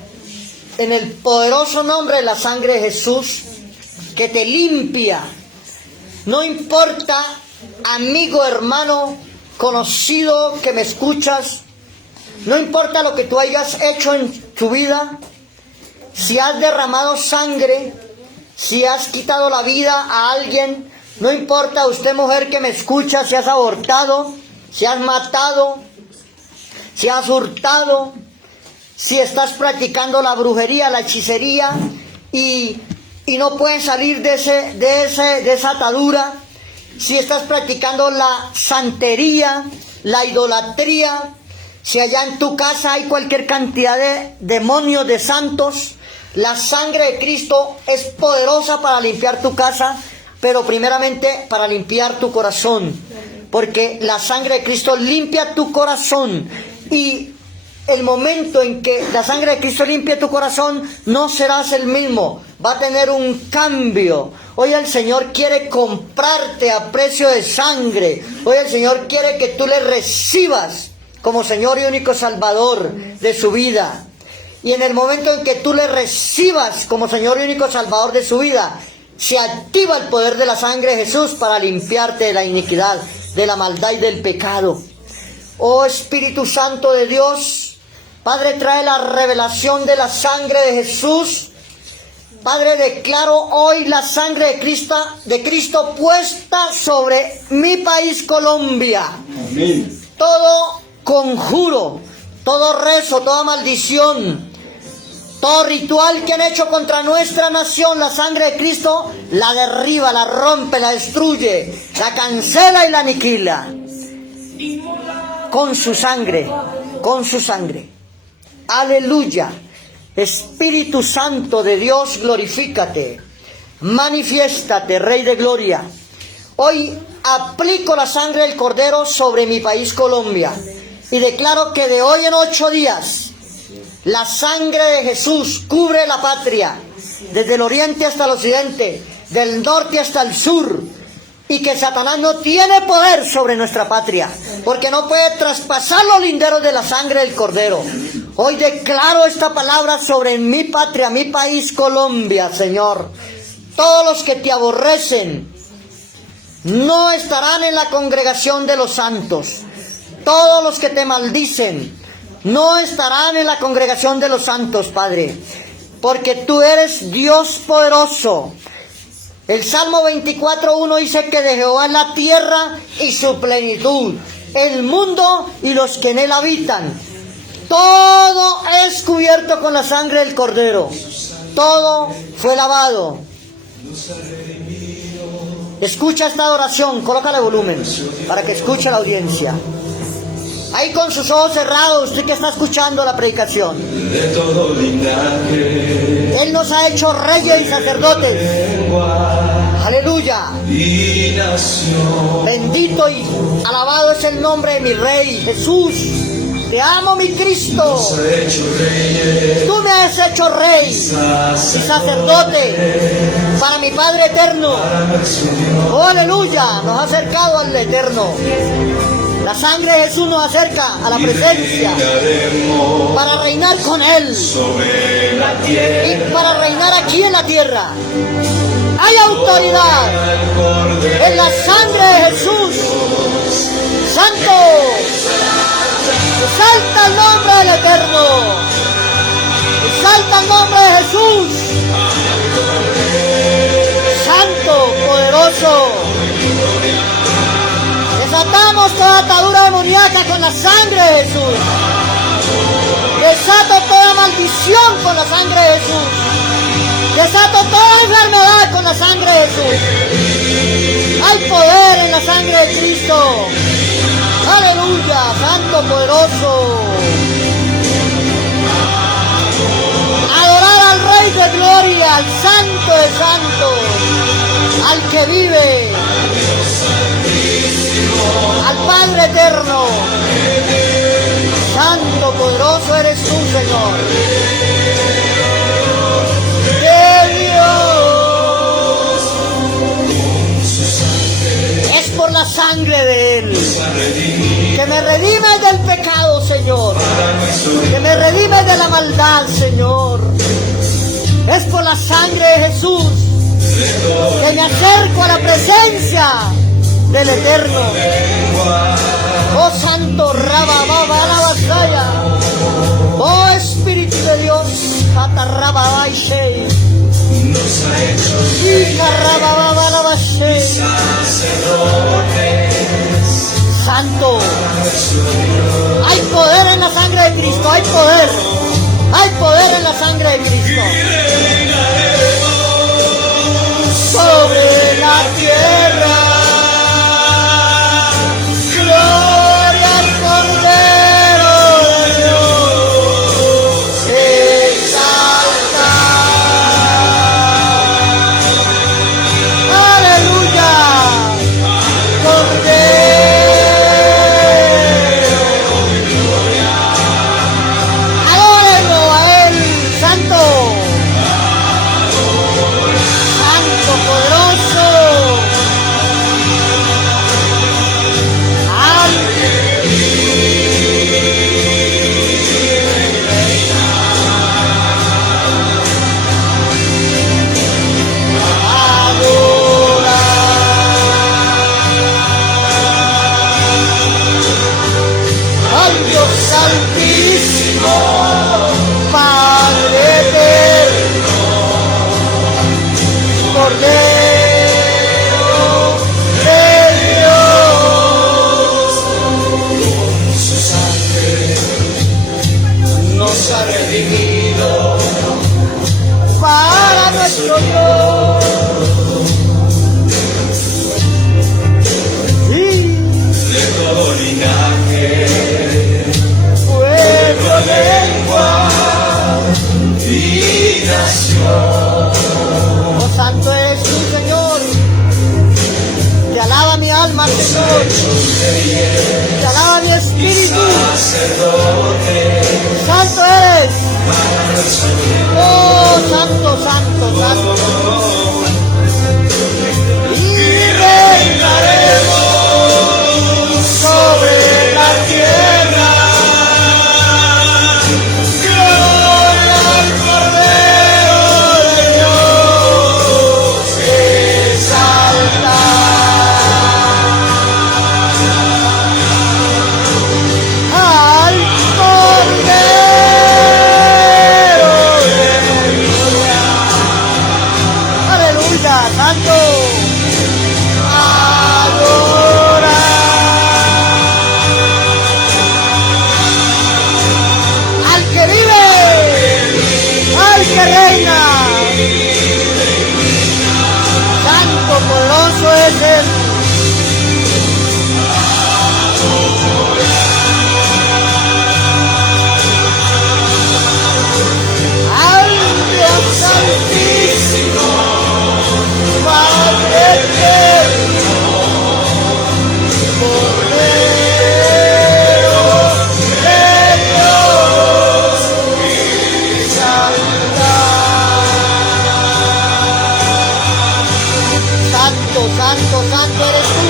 en el poderoso nombre de la sangre de Jesús, que te limpia. No importa, amigo, hermano, conocido que me escuchas, no importa lo que tú hayas hecho en tu vida, si has derramado sangre, si has quitado la vida a alguien, no importa, usted mujer que me escucha, si has abortado, si has matado, si has hurtado, si estás practicando la brujería, la hechicería y no puedes salir de esa atadura, si estás practicando la santería, la idolatría, si allá en tu casa hay cualquier cantidad de demonios, de santos, la sangre de Cristo es poderosa para limpiar tu casa, pero primeramente para limpiar tu corazón, porque la sangre de Cristo limpia tu corazón. Y el momento en que la sangre de Cristo limpie tu corazón, no serás el mismo, va a tener un cambio. Hoy el Señor quiere comprarte a precio de sangre. Hoy el Señor quiere que tú le recibas como Señor y único Salvador de su vida. Y en el momento en que tú le recibas como Señor y único Salvador de su vida, se activa el poder de la sangre de Jesús para limpiarte de la iniquidad, de la maldad y del pecado. Oh Espíritu Santo de Dios, Padre, trae la revelación de la sangre de Jesús. Padre, declaro hoy la sangre de Cristo puesta sobre mi país Colombia. Amén. Todo conjuro, todo rezo, toda maldición, todo ritual que han hecho contra nuestra nación, la sangre de Cristo la derriba, la rompe, la destruye, la cancela y la aniquila. Con su sangre, con su sangre. Aleluya. Espíritu Santo de Dios, glorifícate. Manifiéstate, Rey de Gloria. Hoy aplico la sangre del Cordero sobre mi país Colombia. Y declaro que de hoy en 8 días, la sangre de Jesús cubre la patria, desde el oriente hasta el occidente, del norte hasta el sur, y que Satanás no tiene poder sobre nuestra patria, porque no puede traspasar los linderos de la sangre del Cordero. Hoy declaro esta palabra sobre mi patria, mi país Colombia, Señor. Todos los que te aborrecen no estarán en la congregación de los santos. Todos los que te maldicen no estarán en la congregación de los santos, Padre, porque tú eres Dios poderoso. El Salmo 24:1 dice que de Jehová es la tierra y su plenitud, el mundo y los que en él habitan. Todo es cubierto con la sangre del Cordero. Todo fue lavado. Escucha esta adoración, colócale volumen para que escuche la audiencia. Ahí con sus ojos cerrados, usted que está escuchando la predicación. De todo linaje, Él nos ha hecho reyes y sacerdotes. Aleluya. y nación. Bendito y alabado es el nombre de mi Rey Jesús. Te amo, mi Cristo. Nos ha hecho reyes, Tú me has hecho rey y sacerdote para mi Padre eterno. Oh, aleluya. Nos ha acercado al eterno. La sangre de Jesús nos acerca a la presencia reinaremos para reinar con Él sobre la tierra. y para reinar aquí en la tierra. Hay autoridad Al Cordero en la sangre de Jesús. Santo, exalta el nombre del Eterno. Exalta el nombre de Jesús. Santo, poderoso. Desatamos toda atadura demoníaca con la sangre de Jesús. Desato toda maldición con la sangre de Jesús. Desato toda enfermedad con la sangre de Jesús. Hay poder en la sangre de Cristo. Aleluya, Santo poderoso. Adorar al Rey de Gloria, al Santo de Santos, al que vive, al Padre eterno. Santo poderoso eres tú, Señor. De Dios. Es por la sangre de Él que me redime del pecado, Señor. Que me redime de la maldad, Señor. Es por la sangre de Jesús que me acerco a la presencia del Eterno. Oh Santo Rabababa la batalla. Oh Espíritu de Dios, Atarrababa y Shei. nos ha hecho Y Carrababa la Bashei. Santo. Hay poder en la sangre de Cristo, hay poder. Hay poder en la sangre de Cristo. Sobre la tierra. Gloria al Cordero de Dios. Exalta. Aleluya. Cordero. Adórenlo a Él, Santo. Santo poderoso. Santísimo, Padre eterno, Cordero de Dios, Con su sangre nos ha redimido para nuestro Dios. Sí, de todo linaje, pueblo, lengua y nación. oh santo eres tú, Señor. Te alaba mi alma, Señor. Te alaba mi espíritu. Sacerdote Santo eres. Oh, santo, santo, santo. Y reinaremos sobre la tierra. Gloria al Cordero de Dios. Exalta. Al Cordero de Dios. Aleluya, santo. Adora. Al que vive, al que reina. Santo, poderoso es Él. Al Dios Santísimo, Padre eterno, Cordero de Dios, Santa. Santo, santo, santo eres tú.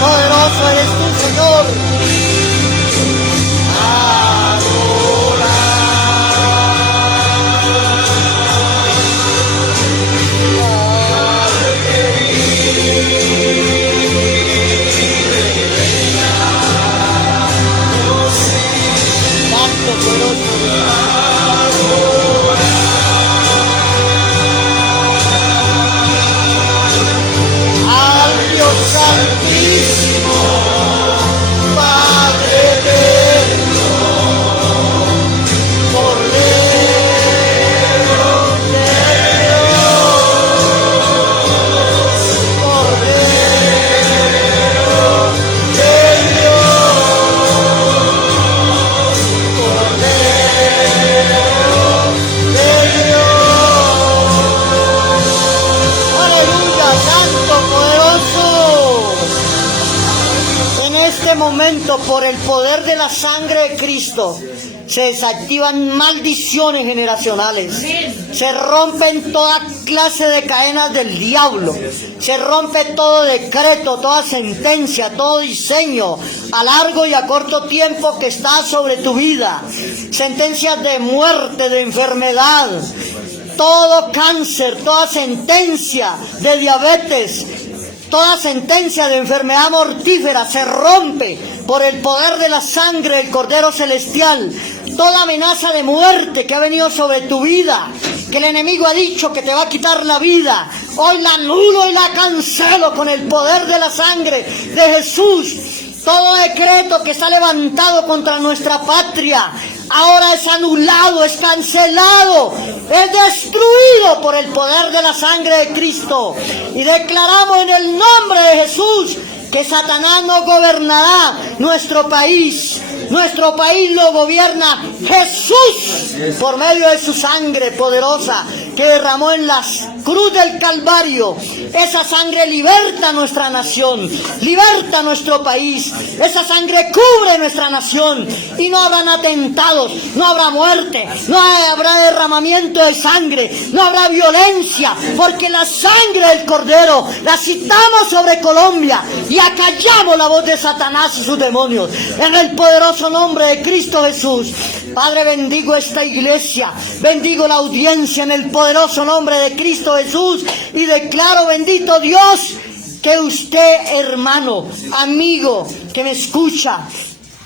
Poderoso eres tú, Señor. Santo, poderoso. Al Dios Santísimo, Padre eterno, Cordero de Dios, Cordero de Dios, Cordero de Dios. Aleluya, santo, poderoso. En este momento, por el poder de la sangre de Cristo, se desactivan maldiciones generacionales. Se rompen toda clase de cadenas del diablo. Se rompe todo decreto, toda sentencia, todo diseño a largo y a corto tiempo que está sobre tu vida. Sentencias de muerte, de enfermedad. Todo cáncer, toda sentencia de diabetes, toda sentencia de enfermedad mortífera se rompe por el poder de la sangre del Cordero Celestial. Toda amenaza de muerte que ha venido sobre tu vida, que el enemigo ha dicho que te va a quitar la vida, hoy la anulo y la cancelo con el poder de la sangre de Jesús. Todo decreto que está levantado contra nuestra patria, ahora es anulado, es cancelado, es destruido por el poder de la sangre de Cristo. Y declaramos en el nombre de Jesús que Satanás no gobernará nuestro país. Nuestro país lo gobierna Jesús por medio de su sangre poderosa que derramó en la cruz del Calvario. Esa sangre liberta nuestra nación, liberta nuestro país. Esa sangre cubre nuestra nación y no habrán atentados, no habrá muerte, no habrá derramamiento de sangre, no habrá violencia, porque la sangre del Cordero la citamos sobre Colombia y acallamos la voz de Satanás y sus demonios en el poderoso nombre de Cristo Jesús. Padre, bendigo esta iglesia, bendigo la audiencia en el poderoso nombre de Cristo Jesús y declaro, bendito Dios, que usted, hermano, amigo que me escucha,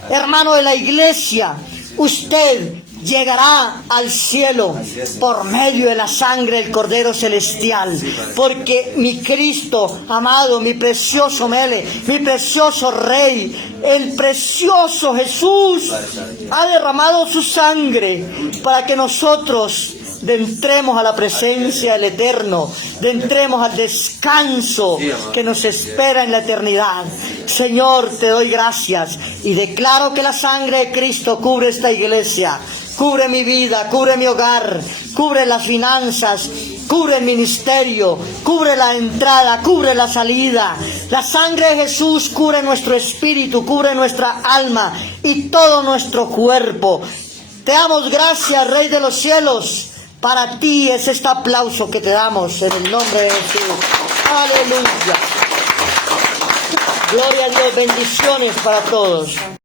hermano de la iglesia, usted llegará al cielo por medio de la sangre del Cordero Celestial, porque mi Cristo amado, mi precioso Mele, mi precioso Rey, el precioso Jesús ha derramado su sangre para que nosotros entremos a la presencia del Eterno, entremos al descanso que nos espera en la eternidad. Señor, te doy gracias y declaro que la sangre de Cristo cubre esta iglesia, cubre mi vida, cubre mi hogar, cubre las finanzas, cubre el ministerio, cubre la entrada, cubre la salida. La sangre de Jesús cubre nuestro espíritu, cubre nuestra alma y todo nuestro cuerpo. Te damos gracias, Rey de los cielos. Para ti es este aplauso que te damos en el nombre de Jesús. Aleluya. Gloria a Dios, bendiciones para todos.